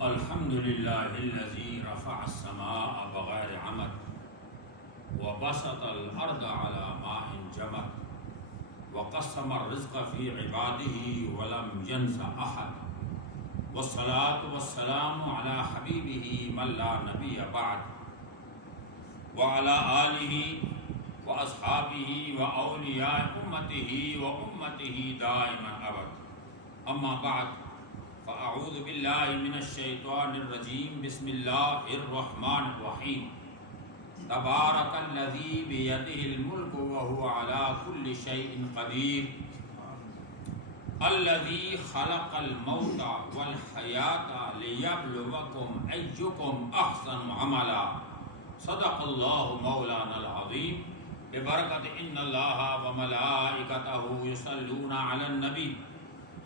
الحمد لله الذي رفع السماء بغير عمد وبسط الأرض على ماء جمد وقسم الرزق في عباده ولم ينس أحد والصلاة والسلام على حبيبه من لا نبي بعد وعلى آله وأصحابه وأولياء أمته وأمته دائما أبد أما بعد فأعوذ بالله من الشيطان الرجيم بسم الله الرحمن الرحيم تبارك الذي بيده الملك وهو على كل شيء قدير الذي خلق الموت والحياة ليبلوكم أيكم أحسن عملا صدق الله مولانا العظيم ببركة إن الله وملائكته يصلون على النبي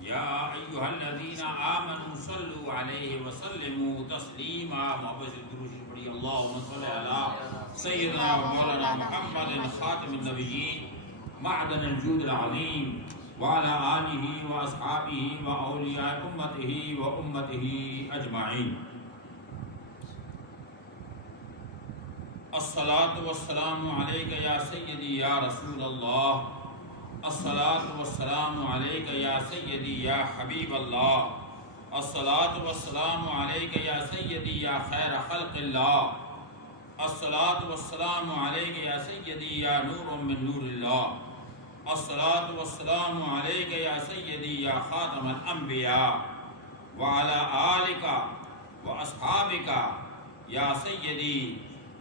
يا أيها الذين آمنوا صلوا عليه وسلموا تسليما اللهم صل على سيدنا ومولانا محمد خاتم النبيين معدن الجود العظيم وعلى آله وأصحابه وأولياء أمته وأمته أجمعين. الصلاة والسلام عليك يا سيدي يا رسول الله الصلاة والسلام عليك يا سيدي يا حبيب الله الصلاة والسلام عليك يا سيدي يا خير خلق الله الصلاة والسلام عليك يا سيدي يا نور من نور الله الصلاة والسلام عليك يا سيدي يا خاتم الأنبياء وعلى آلك وأصحابك يا سيدي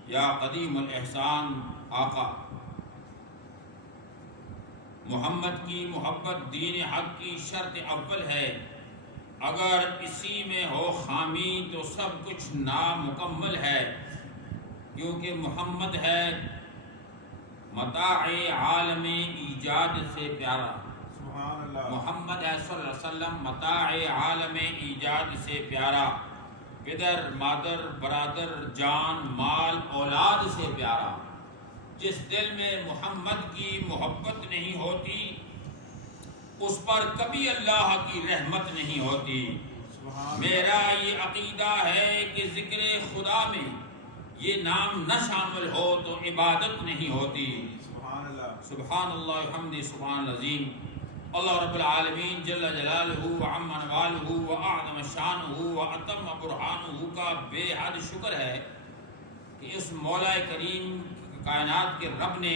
یا قدیم الاحسان آقا. محمد کی محبت دین حق کی شرط اول ہے، اگر اسی میں ہو خامی تو سب کچھ نامکمل ہے، کیونکہ محمد ہے متاع عالم ایجاد سے پیارا. سبحان اللہ. محمد ہے صلی اللہ علیہ وسلم متاع عالم ایجاد سے پیارا، پدر مادر برادر جان مال اولاد سے پیارا. جس دل میں محمد کی محبت نہیں ہوتی اس پر کبھی اللہ کی رحمت نہیں ہوتی. میرا یہ عقیدہ ہے کہ ذکر خدا میں یہ نام نہ شامل ہو تو عبادت نہیں ہوتی. سبحان اللہ. سبحان اللہ الحمد سبحان العظیم. اللہ رب العالمین جل جلالہ وعم نوالہ واعظم شانہ واتم برہانہ کا بے حد شکر ہے کہ اس مولا کریم کائنات کے رب نے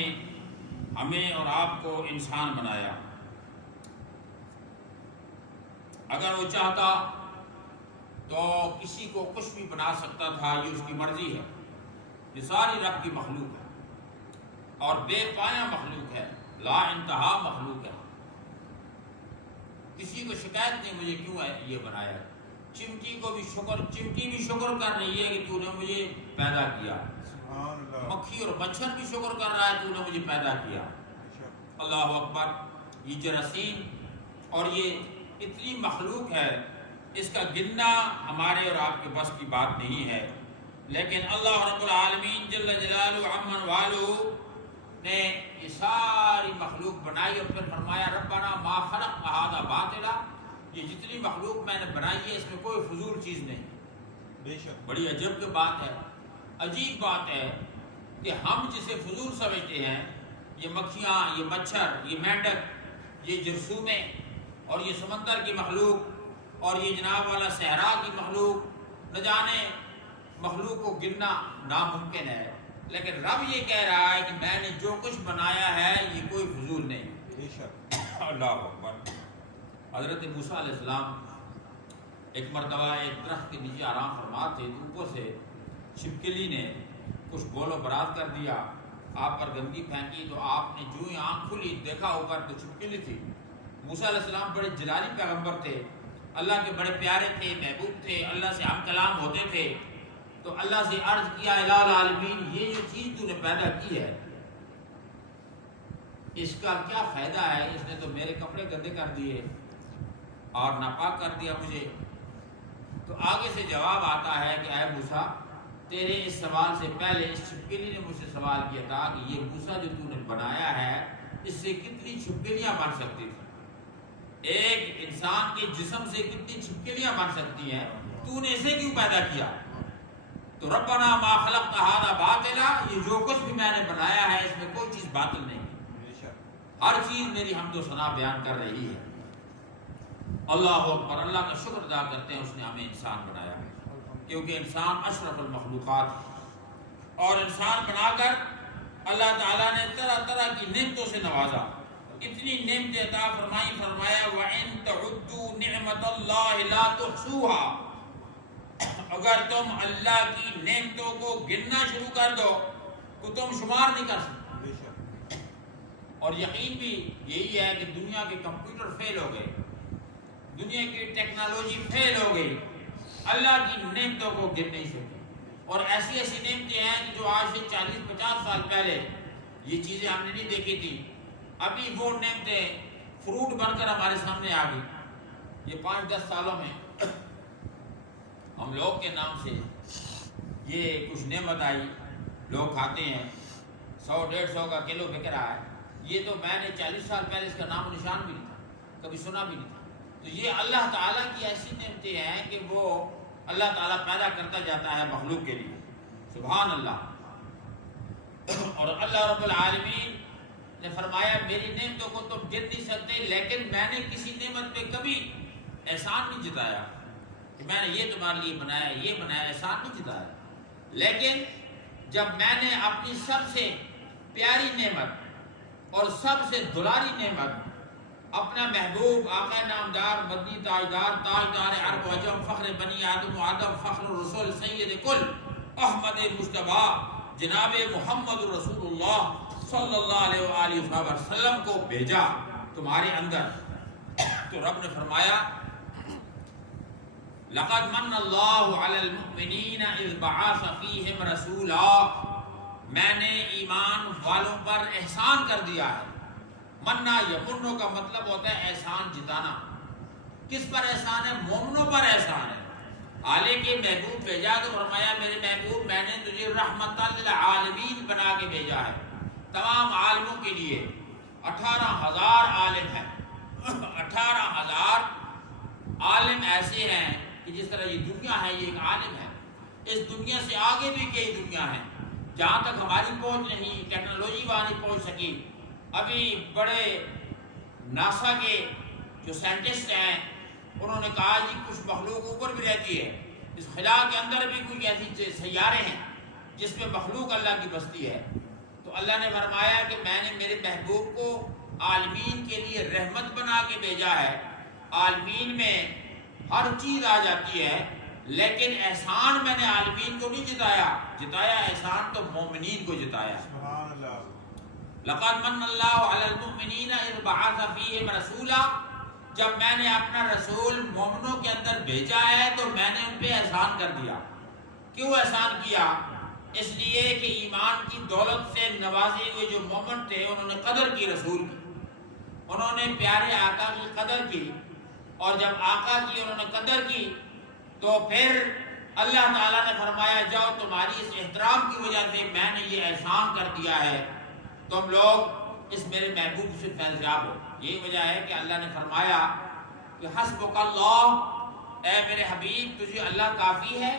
ہمیں اور آپ کو انسان بنایا. اگر وہ چاہتا تو کسی کو کچھ بھی بنا سکتا تھا، یہ اس کی مرضی ہے. یہ ساری رب کی مخلوق ہے اور بے پایہ مخلوق ہے، لا انتہا مخلوق ہے. کسی کو شکایت نہیں مجھے کیوں ہے یہ بنایا. چمٹی کو بھی شکر، چمٹی بھی شکر کر رہی ہے کہ تو نے مجھے پیدا کیا. سبحان اللہ. مکھی اور مچھر بھی شکر کر رہا ہے تو نے مجھے پیدا کیا. اللہ اکبر. یہ جراثیم اور یہ اتنی مخلوق ہے، اس کا گننا ہمارے اور آپ کے بس کی بات نہیں ہے. لیکن اللہ رب العالمین جل جلالہ عمن والو نے یہ ساری مخلوق بنائی اور پھر فرمایا ربنا ما خلق هذا باطلا. یہ جتنی مخلوق میں نے بنائی ہے اس میں کوئی فضول چیز نہیں. بے شک. بڑی عجب کی بات ہے، عجیب بات ہے کہ ہم جسے فضول سمجھتے ہیں، یہ مکھیاں، یہ مچھر، یہ مینڈک، یہ جرثومیں اور یہ سمندر کی مخلوق اور یہ جناب والا صحرا کی مخلوق، نہ جانے مخلوق کو گننا ناممکن ہے. لیکن رب یہ کہہ رہا ہے کہ میں نے جو کچھ بنایا ہے یہ کوئی فضول نہیں. بے شک. اللہ اکبر. حضرت موسیٰ علیہ السلام ایک مرتبہ ایک درخت کے نیچے آرام فرما تھے تو اوپر سے چھپکلی نے کچھ بول و برات کر دیا، آپ پر گندگی پھینکی تو آپ نے جو ہی آنکھ کھلی دیکھا اوپر تو چھپکلی تھی. موسیٰ علیہ السلام بڑے جلالی پیغمبر تھے، اللہ کے بڑے پیارے تھے، محبوب تھے، اللہ سے ہم کلام ہوتے تھے. تو اللہ سے عرض کیا الہ العالمین یہ جو چیز تو نے پیدا کی ہے اس کا کیا فائدہ ہے؟ اس نے تو میرے کپڑے گندے کر دیے اور ناپاک کر دیا مجھے. تو آگے سے جواب آتا ہے کہ اے موسیٰ تیرے اس سوال سے پہلے اس چھپکلی نے مجھ سے سوال کیا تھا کہ یہ موسیٰ جو تو نے بنایا ہے اس سے کتنی چھپکلیاں بن سکتی تھی. ایک انسان کے جسم سے کتنی چھپکلیاں بن سکتی ہیں، تو نے اسے کیوں پیدا کیا؟ تو ربنا ما خلقت ھذا باطلا، یہ جو کچھ بھی میں نے بنایا ہے اس میں کوئی چیز باطل نہیں، ہر چیز میری حمد و ثنا بیان کر رہی ہے۔ اللہ اکبر، اللہ کا شکر ادا کرتے ہیں اس نے ہمیں انسان بنایا، کیونکہ انسان اشرف المخلوقات ہے، اور انسان بنا کر اللہ تعالیٰ نے طرح طرح کی نعمتوں سے نوازا، اتنی نعمتیں عطا فرمائی، فرمایا وَإِن تَعُدُّوا نِعْمَةَ اللَّهِ لَا تُحْصُوهَا، اگر تم اللہ کی نعمتوں کو گننا شروع کر دو تو تم شمار نہیں کر سکتے۔ اور یقین بھی یہی ہے کہ دنیا کے کمپیوٹر فیل ہو گئے، دنیا کی ٹیکنالوجی فیل ہو گئی، اللہ کی نعمتوں کو گن نہیں سکتے۔ اور ایسی ایسی نعمتیں ہیں کہ جو آج سے 40-50 سال پہلے یہ چیزیں ہم نے نہیں دیکھی تھی، ابھی وہ نعمتیں فروٹ بن کر ہمارے سامنے آ گئی۔ یہ 5-10 سالوں میں ہم لوگ کے نام سے یہ کچھ نعمت آئی، لوگ کھاتے ہیں، 100-150 کا کلو بک رہا ہے۔ یہ تو میں نے 40 سال پہلے اس کا نام و نشان بھی نہیں تھا، کبھی سنا بھی نہیں تھا۔ تو یہ اللہ تعالیٰ کی ایسی نعمتیں ہیں کہ وہ اللہ تعالیٰ پیدا کرتا جاتا ہے مخلوق کے لیے، سبحان اللہ۔ اور اللہ رب العالمین نے فرمایا میری نعمتوں کو تم گن نہیں سکتے، لیکن میں نے کسی نعمت پہ کبھی احسان نہیں جتایا کہ میں نے یہ تمہارے لیے بنایا، یہ بنایا، احسان نہیں جتایا۔ لیکن جب میں نے اپنی سب سے پیاری نعمت اور سب سے دلاری نعمت اپنا محبوب آقا نامدار مدنی تاجدار تاجدار عرب و عجم فخر بنی آدم و آدم فخر الرسول سید کل احمد مصطفیٰ جناب محمد رسول اللہ صلی اللہ علیہ وآلہ وسلم کو بھیجا تمہارے اندر، تو رب نے فرمایا لقد من اللہ علی المؤمنین اذ بعث فیہم رسولا، میں نے ایمان والوں پر احسان کر دیا ہے۔ مننا یمنو کا مطلب ہوتا ہے احسان جتانا۔ کس پر احسان ہے؟ مومنوں پر احسان ہے۔ حالے کے محبوب بھیجا تو فرمایا میرے محبوب میں نے تجھے رحمت للعالمین بنا کے بھیجا ہے، تمام عالموں کے لیے۔ 18,000 عالم ہیں، 18,000 عالم ایسے ہیں کہ جس طرح یہ دنیا ہے یہ ایک عالم ہے، اس دنیا سے آگے بھی کئی دنیا ہیں جہاں تک ہماری پہنچ نہیں، ٹیکنالوجی وہاں نہیں پہنچ سکی۔ ابھی بڑے ناسا کے جو سائنٹسٹ ہیں انہوں نے کہا جی کچھ مخلوق اوپر بھی رہتی ہے، اس خلا کے اندر بھی کچھ ایسی سیارے ہیں جس میں مخلوق اللہ کی بستی ہے۔ تو اللہ نے فرمایا کہ میں نے میرے محبوب کو عالمین کے لیے رحمت بنا کے بھیجا ہے۔ عالمین میں ہر چیز آ جاتی ہے، لیکن احسان میں نے عالمین کو نہیں جتایا احسان تو مومنین کو جتایا۔ سبحان اللہ۔ لقد من اللہ علی المؤمنین اذ بعث فیہم رسولا، جب میں نے اپنا رسول مومنوں کے اندر بھیجا ہے تو میں نے ان پہ احسان کر دیا۔ کیوں احسان کیا؟ اس لیے کہ ایمان کی دولت سے نوازے ہوئے جو مومن تھے انہوں نے قدر کی رسول کی، انہوں نے پیارے آقا کی قدر کی، اور جب آقا کی انہوں نے قدر کی تو پھر اللہ تعالیٰ نے فرمایا جاؤ تمہاری اس احترام کی وجہ سے میں نے یہ احسان کر دیا ہے، تم لوگ اس میرے محبوب سے فیضیاب ہو۔ یہی وجہ ہے کہ اللہ نے فرمایا کہ حسبک اللہ، اے میرے حبیب تجھے اللہ کافی ہے،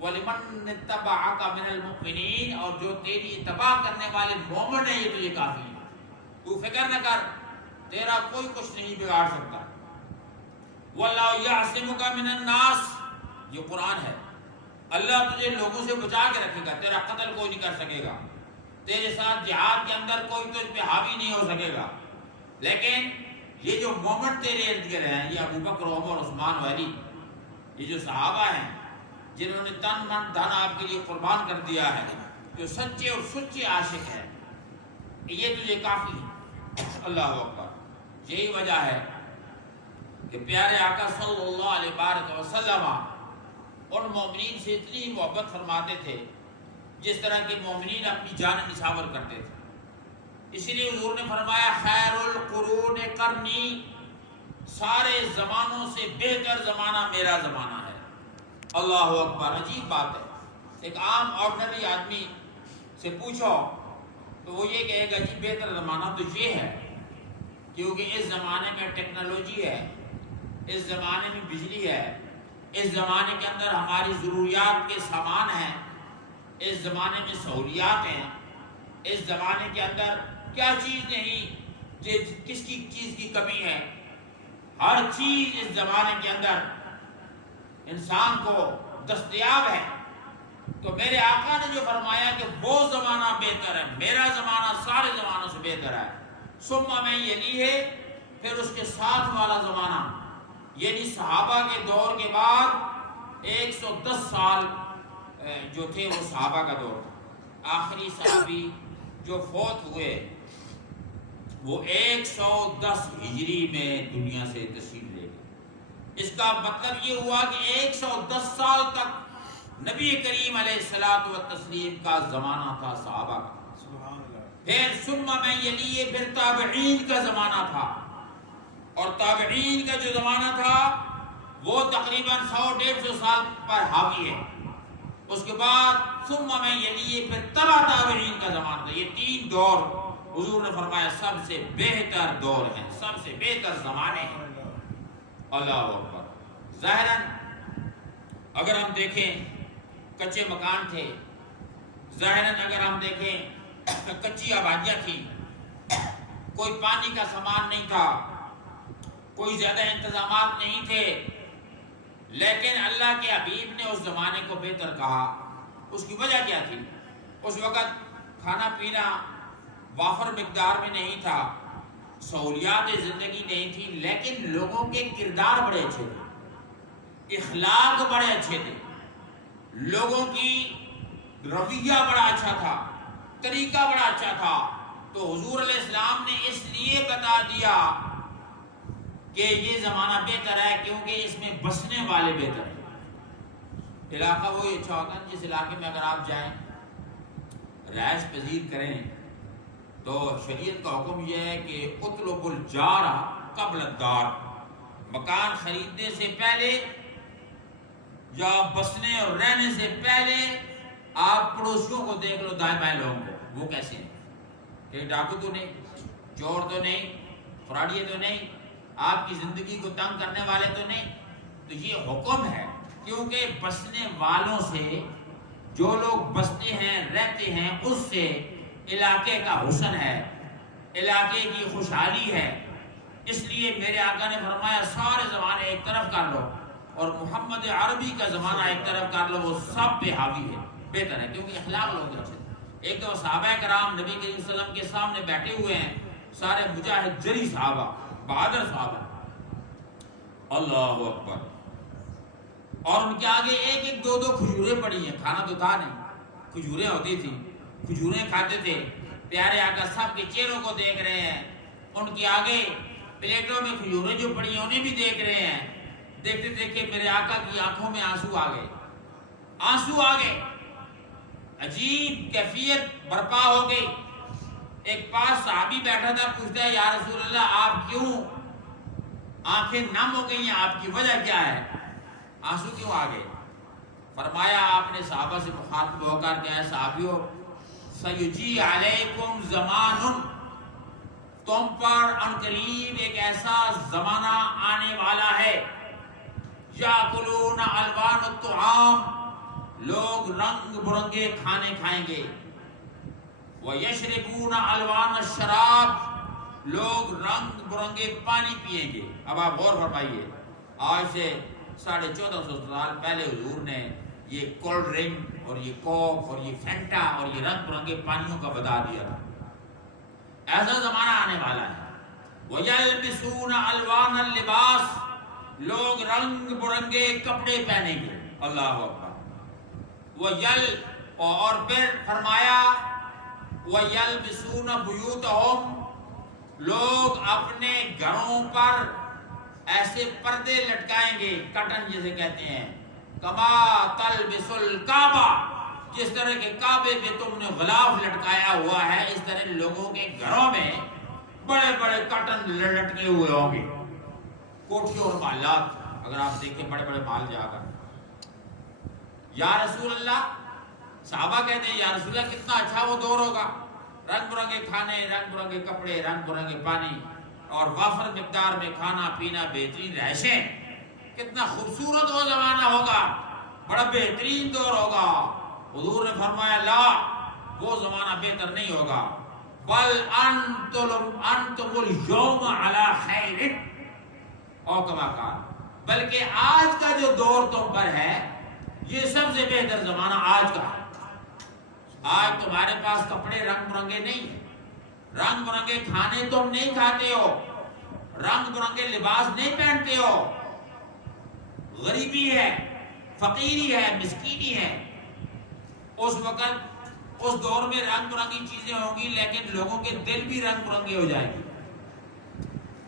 وَلِمَنْ اتَّبَعَكَ مِنَ الْمُؤْمِنِينَ، اور جو تیری اتباع کرنے والے مومن ہیں یہ تجھے کافی ہے، تو فکر نہ کر، تیرا کوئی کچھ نہیں بگاڑ سکتا۔ وَاللَّهُ يَعْصِمُكَ مِنَ النَّاسِ، یہ قرآن ہے، اللہ تجھے لوگوں سے بچا کے رکھے گا، تیرا قتل کوئی نہیں کر سکے گا، تیرے ساتھ جہاد کے اندر کوئی تجھ پہ حاوی نہیں ہو سکے گا۔ لیکن یہ جو مومن تیرے ارد گرد ہیں، یہ ابو بکر، عمر، عثمان و علی، یہ جو صحابہ ہیں جنہوں نے تن من دھن آپ کے لیے قربان کر دیا ہے، جو سچے اور سچے عاشق ہیں، یہ تجھے کافی ہے۔ اللہ اکبر۔ یہی وجہ ہے کہ پیارے آقا صلی اللہ علیہ وآلہ وسلم ان مومنین سے اتنی محبت فرماتے تھے جس طرح کے مومنین اپنی جان نچھاور کرتے تھے۔ اسی لیے حضور نے فرمایا خیر القرون قرنی، سارے زمانوں سے بہتر زمانہ میرا زمانہ ہے۔ اللہ اکبر۔ عجیب بات ہے، ایک عام آرڈنری آدمی سے پوچھو تو وہ یہ کہے گا جی بہتر زمانہ تو یہ ہے، کیونکہ اس زمانے میں ٹیکنالوجی ہے، اس زمانے میں بجلی ہے، اس زمانے کے اندر ہماری ضروریات کے سامان ہیں، اس زمانے میں سہولیات ہیں، اس زمانے کے اندر کیا چیز نہیں، کس کی چیز کی کمی ہے، ہر چیز اس زمانے کے اندر انسان کو دستیاب ہے۔ تو میرے آقا نے جو فرمایا کہ وہ زمانہ بہتر ہے، میرا زمانہ سارے زمانوں سے بہتر ہے، ثم میں یلی ہے، پھر اس کے ساتھ والا زمانہ، یعنی صحابہ کے دور کے بعد 110 سال جو تھے وہ صحابہ کا دور تھا۔ آخری صحابی جو فوت ہوئے وہ 110 ہجری میں دنیا سے تشریف لے گئے۔ اس کا مطلب یہ ہوا کہ 110 سال تک نبی کریم علیہ الصلوۃ والتسلیم کا زمانہ تھا صحابہ کا۔ سبحان اللہ۔ پھر ثم میں یلیہ، پھر تابعین کا زمانہ تھا، اور تابعین کا جو زمانہ تھا وہ تقریباً 100-150 سال پر حاوی ہے۔ اس کے بعد ثم میں یلیہ، پھر تبع تابعین کا زمانہ تھا۔ یہ 3 دور حضور نے فرمایا سب سے بہتر دور ہیں، سب سے بہتر زمانے ہیں۔ اللہ اکبر۔ ظاہراً اگر ہم دیکھیں کچے مکان تھے، ظاہراً اگر ہم دیکھیں کچی آبادیاں تھیں، کوئی پانی کا سامان نہیں تھا، کوئی زیادہ انتظامات نہیں تھے، لیکن اللہ کے حبیب نے اس زمانے کو بہتر کہا۔ اس کی وجہ کیا تھی؟ اس وقت کھانا پینا وافر مقدار میں نہیں تھا، سہولیات زندگی نہیں تھی، لیکن لوگوں کے کردار بڑے اچھے تھے، اخلاق بڑے اچھے تھے، لوگوں کی رویہ بڑا اچھا تھا، طریقہ بڑا اچھا تھا۔ تو حضور علیہ السلام نے اس لیے بتا دیا کہ یہ زمانہ بہتر ہے کیونکہ اس میں بسنے والے بہتر ہیں۔ علاقہ وہی اچھا ہوتا ہے جس علاقے میں اگر آپ جائیں، رہائش پذیر کریں، تو شریعت کا حکم یہ ہے کہ اطلب الجار قبل الدار، مکان خریدنے سے پہلے یا بسنے اور رہنے سے پہلے آپ پڑوسیوں کو دیکھ لو، دائیں بائیں لوگوں کو، وہ کیسے ہیں، کہ ڈاکو تو نہیں، چور تو نہیں، فراڈیے تو نہیں، آپ کی زندگی کو تنگ کرنے والے تو نہیں۔ تو یہ حکم ہے کیونکہ بسنے والوں سے، جو لوگ بستے ہیں رہتے ہیں، اس سے علاقے کا حسن ہے، علاقے کی خوشحالی ہے۔ اس لیے میرے آقا نے فرمایا سارے زمانے ایک طرف کر لو اور محمد عربی کا زمانہ ایک طرف کر لو، وہ سب پہ حاوی ہے، بہتر ہے، کیونکہ اخلاق لوگ اچھے تھے۔ ایک تو صحابہ کرام نبی کریم صلی اللہ علیہ وسلم کے سامنے بیٹھے ہوئے ہیں، سارے مجاہد جری صحابہ، بہادر صحابہ، اللہ اکبر، اور ان کے آگے ایک ایک 2 کھجوریں پڑی ہیں، کھانا تو تھا نہیں، کھجوریں ہوتی تھی، کھجوریں کھاتے تھے۔ پیارے آقا سب کے چہروں کو دیکھ رہے ہیں، ان کے آگے پلیٹوں میں کھجوریں جو پڑی ہیں انہیں بھی دیکھ رہے ہیں۔ دیکھتے دیکھتے میرے آقا کی آنکھوں میں آنسو آ گئے، آنسو آ گئے، عجیب کیفیت برپا ہو گئی۔ ایک پاس صحابی بیٹھا تھا، پوچھتا ہے یا رسول اللہ آپ کیوں آنکھیں نم ہو گئی ہیں، آپ کی وجہ کیا ہے، آنسو کیوں آ گئے؟ فرمایا آپ نے صحابہ سے مخاطب ہو کر کہ اے صحابیوں، سیجی علیکم زمان، تم پر عنقریب ایک ایسا زمانہ آنے والا ہے، یاکلون الوان الطعام، لوگ رنگ برنگے کھانے کھائیں گے، ویشربون الوان الشراب، لوگ رنگ برنگے پانی پئیں گے۔ اب آپ غور فرمائیے، آج سے 1450 سال پہلے حضور نے یہ کولڈ ڈرنک اور یہ کوک اور یہ فینٹا اور یہ رنگ برنگے پانیوں کا بتا دیا تھا۔ ایسا زمانہ آنے والا ہے، وَيَلْبِسُونَ أَلْوَانَ اللِّبَاسِ، لوگ رنگ برنگے کپڑے پہنیں گے، اللہ اکبر۔ اور پھر فرمایا وَيَلْبِسُونَ بُيُوتَهُمْ، لوگ اپنے گھروں پر ایسے پردے لٹکائیں گے، کٹن جسے کہتے ہیں، کما تلبس الکعبہ، جس طرح کے کعبے پہ تم نے غلاف لٹکایا ہوا ہے، اس طرح لوگوں کے گھروں میں بڑے بڑے کٹن لٹکے ہوئے ہوں گے، کوٹھیوں اور محلات، اگر آپ دیکھیں بڑے بڑے محل جا کر۔ یا رسول اللہ، صحابہ کہتے ہیں یا رسول اللہ کتنا اچھا وہ دور ہوگا، رنگ برنگے کھانے، رنگ برنگے کپڑے، رنگ برنگے پانی، اور وافر مقدار میں کھانا پینا، بہترین رہائشیں، کتنا خوبصورت وہ زمانہ ہوگا، بڑا بہترین دور ہوگا۔ حضور نے فرمایا لا، وہ زمانہ بہتر نہیں ہوگا، بل انتم اليوم علی خیر، او کما قال، بلکہ آج کا جو دور تم پر ہے یہ سب سے بہتر زمانہ آج کا ہے۔ آج تمہارے پاس کپڑے رنگ برنگے نہیں ہیں، رنگ برنگے کھانے تم نہیں کھاتے ہو، رنگ برنگے لباس نہیں پہنتے ہو، غریبی ہے، فقیری ہے، مسکینی ہے۔ اس وقت اس دور میں رنگ برنگی چیزیں ہوں گی، لیکن لوگوں کے دل بھی رنگ برنگے ہو جائیں گے۔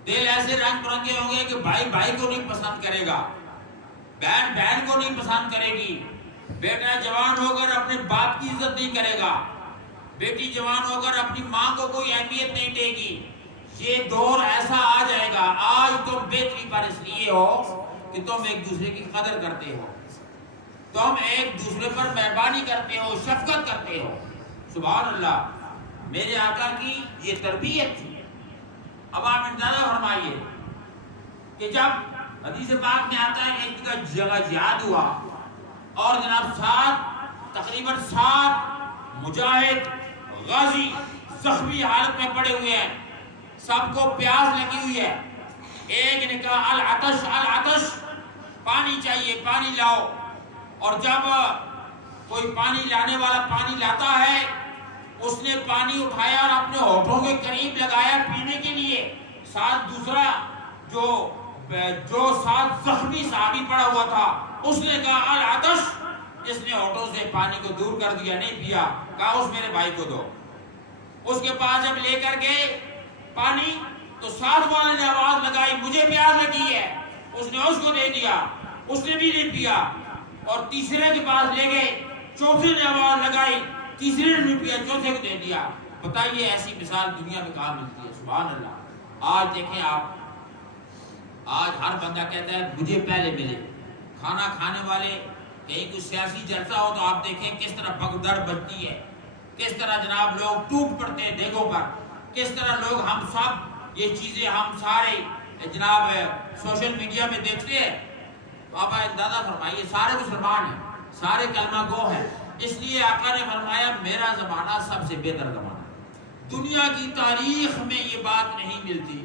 دل ایسے رنگ برنگے ہوں گے کہ بھائی بھائی کو نہیں پسند کرے گا، بہن بہن کو نہیں پسند کرے گی، بیٹا جوان ہو کر اپنے باپ کی عزت نہیں کرے گا، بیٹی جوان ہو کر اپنی ماں کو کوئی اہمیت نہیں دے گی۔ یہ دور ایسا آ جائے گا۔ آج تم بہتری پر اس لیے ہو کہ تم ایک دوسرے کی قدر کرتے ہو، تم ایک دوسرے پر مہربانی کرتے ہو، شفقت کرتے ہو۔ سبحان اللہ، میرے آقا کی یہ تربیت تھی۔ اب آپ اندازہ فرمائیے کہ جب حدیث پاک میں آتا ہے ایک جگہ جہاد ہوا اور جناب تقریباً 7 مجاہد غازی زخمی حالت میں پڑے ہوئے ہیں، سب کو پیاس لگی ہوئی ہے۔ ایک نے کہا العطش العطش، پانی چاہیے، پانی لاؤ۔ اور جب کوئی پانی لانے والا پانی لاتا ہے، اس نے پانی اٹھایا اور اپنے ہونٹوں کے قریب لگایا پینے کے لیے۔ ساتھ دوسرا جو ساتھ زخمی صحابی پڑا ہوا تھا، اس نے کہا العطش، اس نے ہونٹوں سے پانی کو دور کر دیا، نہیں پیا، کہا اس میرے بھائی کو دو۔ اس کے پاس جب لے کر گئے پانی تو ساتھ والے نے آواز لگائی مجھے پیاس لگی ہے، اس نے اس کو دے دیا، اس نے بھی نہیں پیا۔ اور تیسرے کے پاس لے گئے، چوتھے نے آواز لگائی، تیسرے نے نہیں پیا، چوتھے کو دے دیا۔ بتائیے ایسی مثال دنیا میں کہاں ملتی ہے؟ سبحان اللہ۔ آج دیکھیں آپ، آج ہر بندہ کہتا ہے مجھے پہلے ملے۔ کھانا کھانے والے کہیں کوئی سیاسی جلسہ ہو تو آپ دیکھیں کس طرح بگدڑ بجتی ہے، کس طرح جناب لوگ ٹوٹ پڑتے ہیں دیگوں پر، کس طرح لوگ ہم سب یہ چیزیں ہم سارے جناب سوشل میڈیا میں دیکھتے ہیں۔ تو آپ اندازہ فرمائیے سارے مسلمان ہیں، سارے کلمہ گو ہیں، اس لیے آقا نے فرمایا میرا زمانہ سب سے بہتر زمانہ۔ دنیا کی تاریخ میں یہ بات نہیں ملتی۔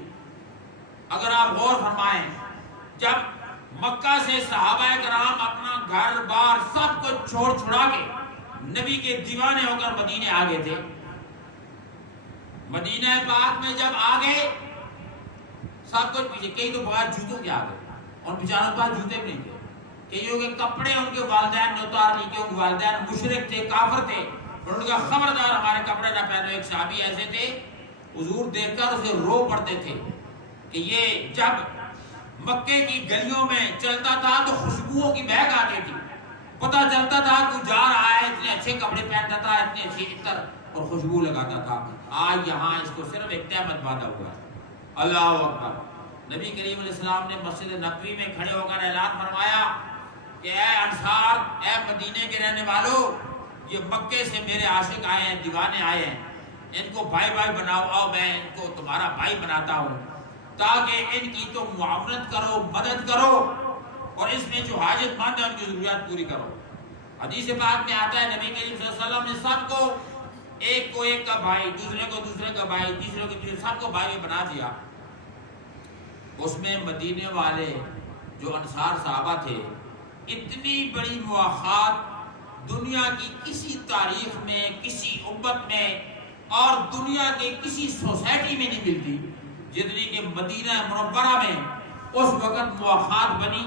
اگر آپ غور فرمائیں، جب مکہ سے صحابہ کرام اپنا گھر بار سب کچھ چھوڑ چھڑا کے نبی کے دیوانے ہو کر مدینے آ گئے تھے، مدینہ پاک میں جب آ گئے سب کچھ پیچھے، کئی تو بغیر جوتوں کے آ گئے، اور بیچاروں کے پاس جوتے بھی نہیں تھے، کئیوں کے کپڑے ان کے والدین نے اتار لی، کہ ان کے والدین مشرک تھے، کافر تھے، اور ان کا خبردار ہمارے کپڑے نہ پہنو۔ ایک صحابی ایسے تھے حضور دیکھ کر اسے رو پڑتے تھے کہ یہ جب مکے کی گلیوں میں چلتا تھا تو خوشبوؤں کی مہک آتی تھی، پتہ چلتا تھا کوئی جا رہا ہے، اتنے اچھے کپڑے پہنتا تھا، اتنے اچھی عطر اور خوشبو لگاتا تھا۔ آج یہاں اس کو صرف ایک تہمت باندھا ہوا ہے۔ اللہ اکبر۔ نبی کریم علیہ السلام نے مسجد نبوی میں کھڑے ہو کر اعلان فرمایا کہ اے انصار، اے مدینے کے رہنے والوں، یہ مکے سے میرے عاشق آئے ہیں، دیوانے آئے ہیں، ان کو بھائی بھائی بناؤ، آؤ میں ان کو تمہارا بھائی بناتا ہوں، تاکہ ان کی تم معاونت کرو، مدد کرو، اور اس میں جو حاجت مند ہے ان کی ضروریات پوری کرو۔ حدیث پاک میں آتا ہے نبی کریم صلی اللہ علیہ وسلم نے سب کو ایک کا بھائی، دوسرے کو دوسرے کا بھائی، تیسرے کو تیسرے، سب کو بھائی بنا دیا۔ اس میں مدینے والے جو انصار صحابہ تھے، اتنی بڑی مواخات دنیا کی کسی تاریخ میں، کسی امت میں اور دنیا کے کسی سوسائٹی میں نہیں ملتی جتنی کہ مدینہ منورہ میں اس وقت مواخات بنی،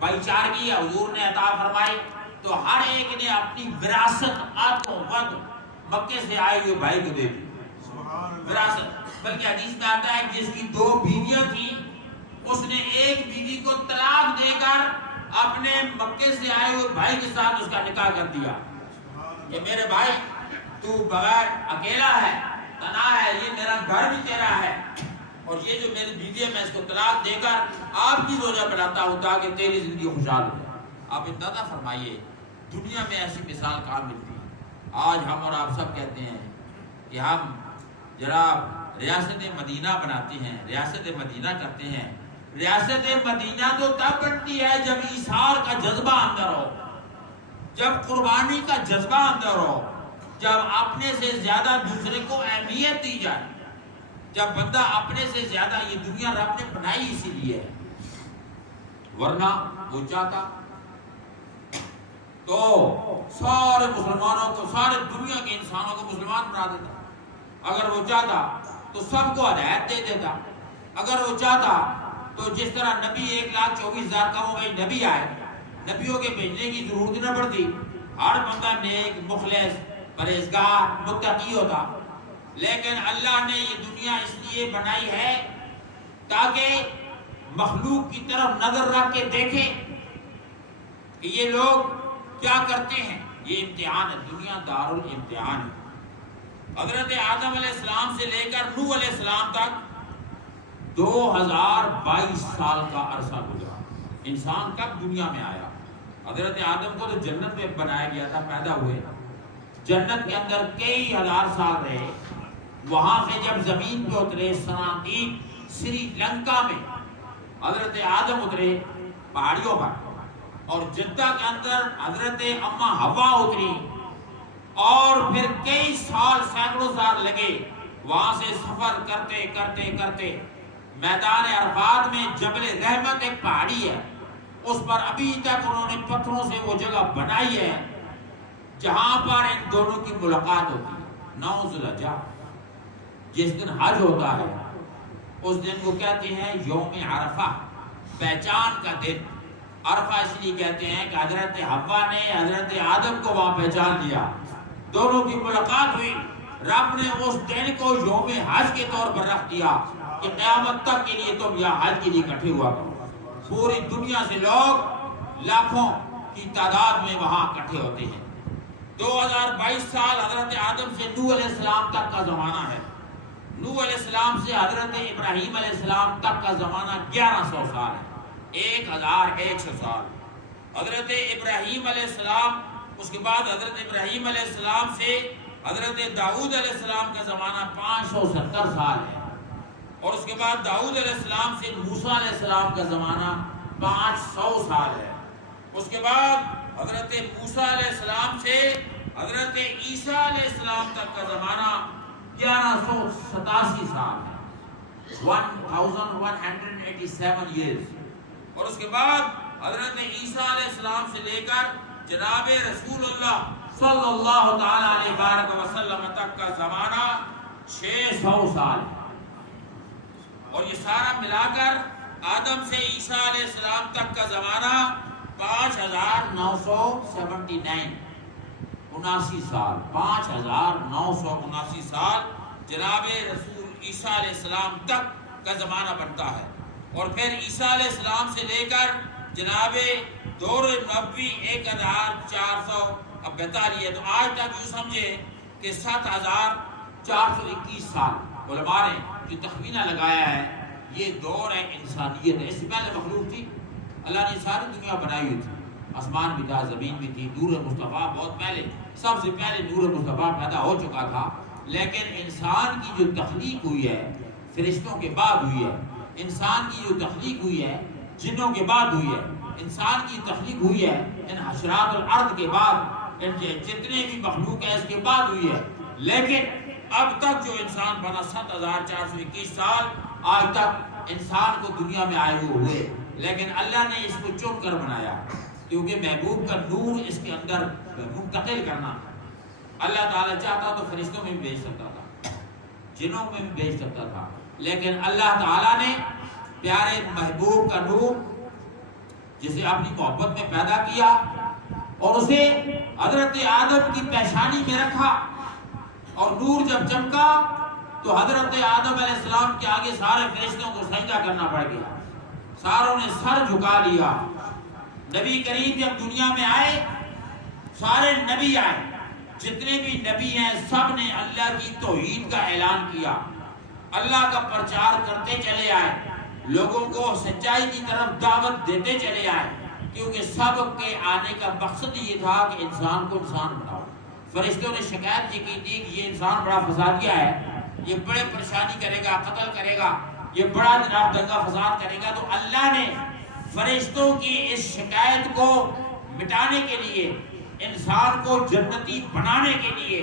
بھائی چارگی حضور نے عطا فرمائی، تو ہر ایک نے اپنی وراثت آتوں ود مکے سے آئے ہوئے بھائی کو دے دی وراثت۔ بلکہ حدیث میں آتا ہے جس کی 2 بیویاں تھیں، اس نے ایک بیوی کو طلاق دے کر اپنے مکے سے آئے ہوئے بھائی کے ساتھ اس کا نکاح کر دیا کہ میرے بھائی تو بغیر اکیلا ہے، تنہا ہے، یہ میرا گھر بھی تیرا ہے، اور یہ جو میری بیوی ہے میں اس کو طلاق دے کر آپ کی روزہ بناتا ہوں تاکہ تیری زندگی خوشحال ہو جائے۔ آپ اندازہ فرمائیے دنیا میں ایسی مثال کہاں ملتی ہے؟ آج ہم اور آپ سب کہتے ہیں کہ ہم جناب ریاست مدینہ بناتے ہیں، ریاست مدینہ کرتے ہیں۔ ریاست مدینہ تو تب بنتی ہے جب ایثار کا جذبہ اندر ہو، جب قربانی کا جذبہ اندر ہو، جب اپنے سے زیادہ دوسرے کو اہمیت دی جائے، جب بندہ اپنے سے زیادہ، یہ دنیا رب نے بنائی اسی لیے ہے، ورنہ وہ چاہتا تو سارے مسلمانوں کو، سارے دنیا کے انسانوں کو مسلمان بنا دیتا۔ اگر وہ چاہتا تو سب کو ہدایت دے دیتا۔ اگر وہ چاہتا تو جس طرح نبی 1,24,000 کا وہ نبی آئے، نبیوں کے بھیجنے کی ضرورت نہ پڑتی، ہر بندہ نیک، مخلص، پرہیزگار، متقی ہوتا۔ لیکن اللہ نے یہ دنیا اس لیے بنائی ہے تاکہ مخلوق کی طرف نظر رکھ کے دیکھیں کہ یہ لوگ کیا کرتے ہیں۔ یہ امتحان ہے، دنیا دار الامتحان ہے۔ حضرت آدم علیہ السلام سے لے کر نوح علیہ السلام تک 2022 سال کا عرصہ گزرا۔ انسان کب دنیا میں آیا؟ حضرت آدم کو تو جنت میں بنایا گیا تھا، پیدا ہوئے، جنت کے اندر کئی ہزار سال رہے، وہاں سے جب زمین پہ اترے، سری لنکا میں حضرت آدم اترے پہاڑیوں پر، اور جدہ کے اندر حضرت اماں حوا اتری، اور پھر کئی سال، سینکڑوں سال لگے وہاں سے سفر کرتے کرتے کرتے میدان عرفات میں جبل رحمت ایک پہاڑی ہے، اس پر ابھی تک انہوں نے پتھروں سے وہ جگہ بنائی ہے جہاں پر ان دونوں کی ملاقات ہوتی ہے۔ 9 ذوالحجہ، جس دن حج ہوتا ہے، اس دن کو کہتے ہیں یوم عرفہ، پہچان کا دن۔ عرفہ اس لیے کہتے ہیں کہ حضرت حوا نے حضرت آدم کو وہاں پہچان لیا، دونوں کی ملاقات ہوئی۔ رب نے اس دن کو یوم حج کے طور پر رکھ دیا کہ قیامت تک کے لیے تم یہاں حج کے لیے اکٹھے ہوا کرو۔ پوری دنیا سے لوگ لاکھوں کی تعداد میں وہاں اکٹھے ہوتے ہیں۔ 2022 سال حضرت آدم سے نوح علیہ السلام تک کا زمانہ ہے۔ نوح علیہ السلام سے حضرت ابراہیم علیہ السلام تک کا زمانہ 1100 سال ہے، 1100 سال۔ حضرت ابراہیم علیہ السلام، اس کے بعد حضرت ابراہیم علیہ السلام سے حضرت داؤد علیہ السلام کا زمانہ 570 سال ہے، اور اس کے بعد داؤد علیہ السلام سے موسیٰ علیہ السلام کا زمانہ 500 سال ہے۔ اس کے بعد حضرت موسیٰ علیہ السلام سے حضرت عیسیٰ علیہ السلام تک کا زمانہ 1187 سال ہے، 1187 ایئرز۔ اور اس کے بعد حضرت عیسیٰ علیہ السلام سے لے کر جناب رسول اللہ صلی اللہ تعالی علیہ وآلہ وسلم تک کا زمانہ 600 سال ہے، اور یہ سارا ملا کر آدم سے عیسیٰ علیہ السلام تک کا زمانہ 5979 سال، 5979 سال جناب رسول عیسیٰ علیہ السلام تک کا زمانہ بنتا ہے۔ اور پھر عیسیٰ علیہ السلام سے لے کر جناب دور نبوی 1442 ہے، تو آج تک یوں سمجھے کہ 7421 سال علماء نے جو تخمینہ لگایا ہے، یہ دور ہے انسانیت ہے۔ اس سے پہلے مخلوق تھی، اللہ نے ساری دنیا بنائی ہوئی تھی، آسمان بھی تھا، زمین بھی تھی، نور مصطفیٰ بہت پہلے، سب سے پہلے نور مصطفیٰ پیدا ہو چکا تھا۔ لیکن انسان کی جو تخلیق ہوئی ہے فرشتوں کے بعد ہوئی ہے، انسان کی جو تخلیق ہوئی ہے جنوں کے بعد ہوئی ہے، انسان کی تخلیق ہوئی ہے ان حشرات الارض کے بعد، ان کے جتنے بھی مخلوق ہے اس کے بعد ہوئی ہے۔ لیکن اب تک جو انسان بنا 7421 سال آج تک انسان کو دنیا میں آئے ہوئے، لیکن اللہ نے اس کو چن کر بنایا کیونکہ محبوب کا نور اس کے اندر منتقل کرنا تھا۔ اللہ تعالیٰ چاہتا تو فرشتوں میں بھی بھیج سکتا تھا، جنوں میں بھی بھیج سکتا تھا، لیکن اللہ تعالیٰ نے پیارے محبوب کا نور جسے اپنی محبت میں پیدا کیا اور اسے حضرت آدم کی پیشانی میں رکھا، اور نور جب چمکا تو حضرت آدم علیہ السلام کے آگے سارے فرشتوں کو سجدہ کرنا پڑ گیا، ساروں نے سر جھکا لیا۔ نبی کریم جب دنیا میں آئے، سارے نبی آئے، جتنے بھی نبی ہیں سب نے اللہ کی توحید کا اعلان کیا، اللہ کا پرچار کرتے چلے آئے، لوگوں کو سچائی کی طرف دعوت دیتے چلے آئے، کیونکہ سب کے آنے کا مقصد یہ تھا کہ انسان کو انسان بناؤ۔ فرشتوں نے شکایت یہ کی تھی کہ یہ انسان بڑا فسادیہ ہے، یہ بڑے پریشانی کرے گا، قتل کرے گا، یہ بڑا جناب دنگا فساد کرے گا، تو اللہ نے فرشتوں کی اس شکایت کو مٹانے کے لیے، انسان کو جنتی بنانے کے لیے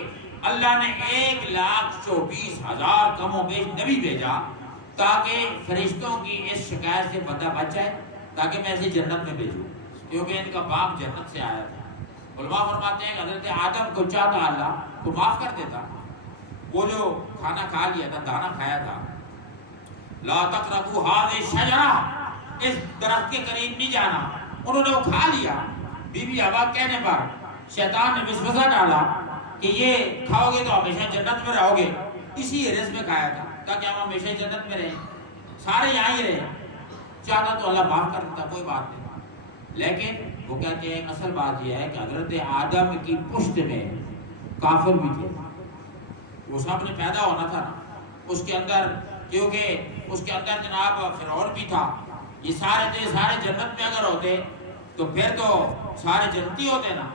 اللہ نے 1,24,000 کم و بیش نبی بھیجا، تاکہ فرشتوں کی اس شکایت سے بندہ بچ جائے، تاکہ میں اسے جنت میں بھیجوں، کیونکہ ان کا باپ جنت سے آیا تھا۔ علماء فرماتے ہیں کہ حضرت آدم کو چاہتا اللہ تو معاف کر دیتا، وہ جو کھانا کھا لیا تھا، دانا کھایا تھا، لا تقربوا هذه الشجرة، اس درخت کے قریب نہیں جانا، انہوں نے وہ کھا لیا۔ بی بی حوا کہنے پر شیطان نے وسوسہ ڈالا کہ یہ کھاؤ گے تو ہمیشہ جنت میں رہو گے، اسی رزق میں کھایا تھا تاکہ ہم ہمیشہ جنت میں رہیں، سارے یہاں ہی رہیں، چاہتا تو اللہ معاف کر دیتا، کوئی بات نہیں۔ لیکن وہ کہتے ہیں اصل بات یہ ہے کہ حضرت آدم کی پشت میں کافر بھی تھے، وہ سب نے پیدا ہونا تھا نا اس کے اندر، کیونکہ اس کے اندر جناب فرعون بھی تھا، یہ سارے تھے، سارے جنت میں اگر ہوتے تو پھر تو سارے جنتی ہوتے نا،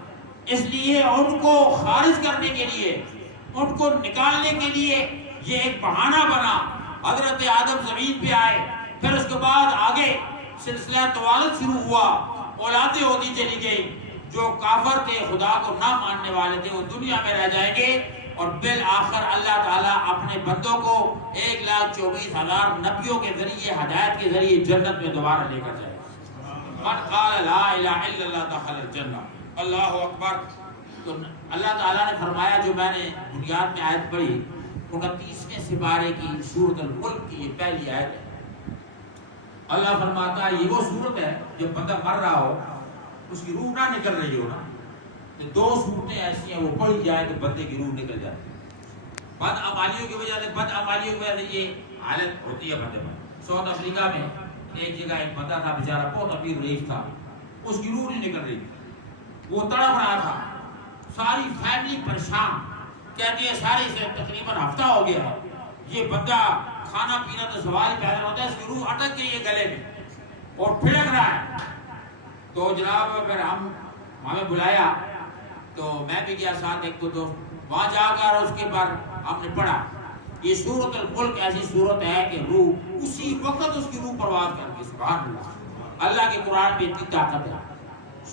اس لیے ان کو خارج کرنے کے لیے، ان کو نکالنے کے لیے یہ ایک بہانہ بنا، حضرت آدم زمین پہ آئے، پھر اس کے بعد آگے سلسلہ توالد شروع ہوا، اولادیں ہوتی چلی گئی، جو کافر تھے، خدا کو نہ ماننے والے تھے، وہ دنیا میں رہ جائیں گے، اور بالآخر اللہ تعالیٰ اپنے بندوں کو 1,24,000 نبیوں کے ذریعے، ہدایت کے ذریعے جنت میں دوبارہ لے کر جائے۔ من قال لا الہ الا اللہ دخل الجنہ، اللہ اکبر۔ تو اللہ تعالیٰ نے فرمایا، جو میں نے بنیاد میں آیت پڑھی 29ویں سپارے کی سورۃ الملک کی یہ پہلی آیت ہے، اللہ فرماتا ہے یہ وہ صورت ہے جب بندہ مر رہا ہو، اس کی روح نہ نکل رہی ہو نا، تو 2 صورتیں ایسی ہیں وہ پڑھی جائے تو بندے کی روح نکل جاتی ہے، بدعمالیوں کی وجہ سے یہ حالت ہوتی ہے بندے پر۔ ساؤتھ افریقہ میں ایک جگہ ایک بندہ تھا، بیچارہ بہت امیر رئیس تھا، اس کی روح نہیں نکل رہی، وہ تڑپ رہا تھا، ساری فیملی پریشان، کہتی ہے سارے سے تقریباً ہفتہ ہو گیا ہے، یہ بندہ کھانا پینا تو سوال ہی پیدا ہوتا ہے، اس کی روح اٹک گئی ہے گلے میں اور پھڑک رہا ہے۔ تو جناب پھر ہمیں بلایا، تو میں بھی گیا ساتھ، ایک دو دوست، وہاں جا کر اس کے پر ہم نے پڑھا، یہ سورۃ الملک ایسی سورت ہے کہ روح اسی وقت اس کی روح پرواز کر کے، سبحان اللہ، اللہ کے قرآن میں اتنی طاقت ہے۔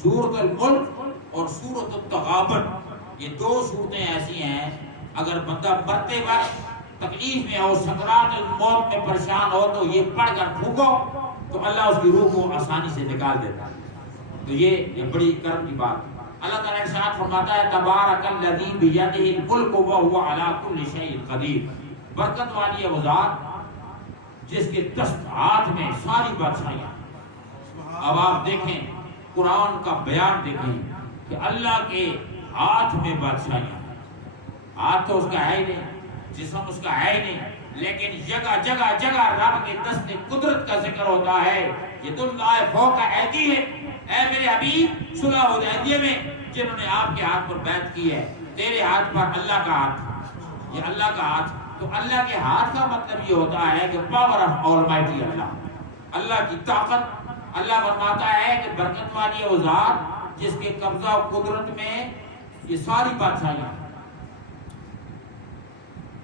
سورۃ الملک اور سورۃ التغابن، یہ 2 صورتیں ایسی ہیں، اگر بندہ مرتے وقت تکلیف میں ہو، سکرات الموت میں پریشان ہو، تو یہ پڑھ کر پھونکو تو اللہ اس کی روح کو آسانی سے نکال دیتا ہے۔ تو یہ بڑی کرم کی بات۔ اللہ تعالیٰ ارشاد فرماتا ہے، تبارک الذی بیدہ الملک وہو علی کل شیء قدیر، برکت والی ہے وہ ذات جس کے دست ہاتھ میں ساری بادشاہیاں۔ اب آپ دیکھیں قرآن کا بیان دیکھیں کہ اللہ کے ہاتھ میں بادشاہیاں، ہاتھ تو اس کا ہے ہی نہیں، جسم اس کا ہے ہی نہیں، لیکن جگہ جگہ جگہ رب کے دست قدرت کا ذکر ہوتا ہے۔ یہ اللہ فوق ایدی ہے، اے میرے حبیب صلح حدیبیہ میں جنہوں نے آپ کے ہاتھ پر بیعت کی ہے، تیرے ہاتھ پر اللہ کا ہاتھ، یہ اللہ کا ہاتھ۔ تو اللہ کے ہاتھ کا مطلب یہ ہوتا ہے کہ پاور آف آلمائٹی اللہ، اللہ کی طاقت۔ اللہ فرماتا ہے کہ برکت والی ہے وہ ذات جس کے قبضہ و قدرت میں یہ ساری بادشاہیاں۔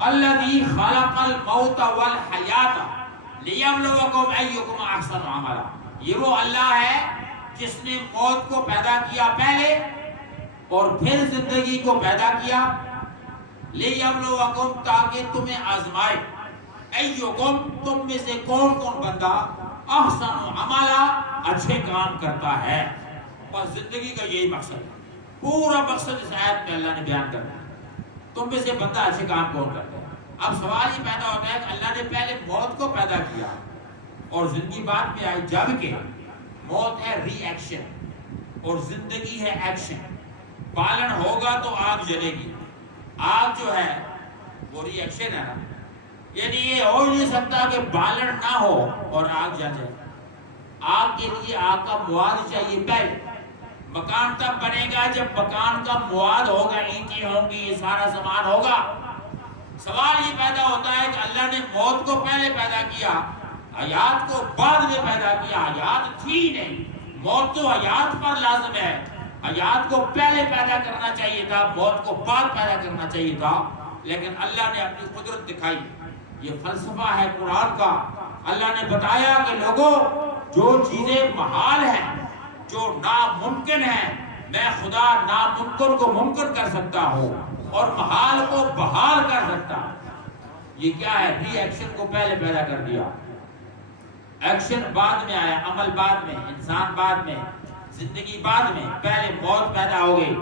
الذی خلق الموت والحیات لیبلوکم ایکم احسن عملا، یہ وہ اللہ ہے جس نے موت کو پیدا کیا پہلے اور پھر زندگی کو پیدا کیا، لیبلوکم تاکہ تمہیں آزمائے، ایکم تم میں سے کون کون بندہ احسن عملا اچھے کام کرتا ہے۔ بس زندگی کا یہی مقصد ہے، پورا مقصد اس آیت میں اللہ نے بیان کرنا ہے، تم میں سے بندہ اچھے کام کون کرتا ہے۔ اب سوال یہ پیدا ہوتا ہے کہ اللہ نے پہلے موت کو پیدا کیا اور زندگی بعد میں آئی، جبکہ موت ہے ری ایکشن اور زندگی ہے ایکشن۔ پالن ہوگا تو آگ جلے گی، آگ جو ہے وہ ری ایکشن ہے نا، یعنی یہ ہو نہیں سکتا کہ بالن نہ ہو اور آگ جل جائے۔ آگ کے لیے آگ کا مواد چاہیے پہلے، مکان تب بنے گا جب مکان کا مواد ہوگا، اینٹیں ہوں گی، یہ سارا سامان ہوگا۔ سوال یہ پیدا ہوتا ہے کہ اللہ نے موت کو پہلے پیدا کیا، حیات کو بعد میں پیدا کیا۔ حیات تھی نہیں، موت تو حیات پر لازم ہے، حیات کو پہلے پیدا کرنا چاہیے تھا، موت کو بعد پیدا کرنا چاہیے تھا، لیکن اللہ نے اپنی قدرت دکھائی یہ فلسفہ ہے قرآن کا۔ اللہ نے بتایا کہ لوگوں جو چیزیں محال ہیں، جو ناممکن ہیں، میں خدا ناممکن کو ممکن کر سکتا ہوں اور محال کو بحال کر سکتا ہوں۔ یہ کیا ہے؟ ری ایکشن کو پہلے پیدا کر دیا، ایکشن بعد میں آیا، عمل بعد میں، انسان بعد میں، زندگی بعد میں، پہلے موت پیدا ہو گئی۔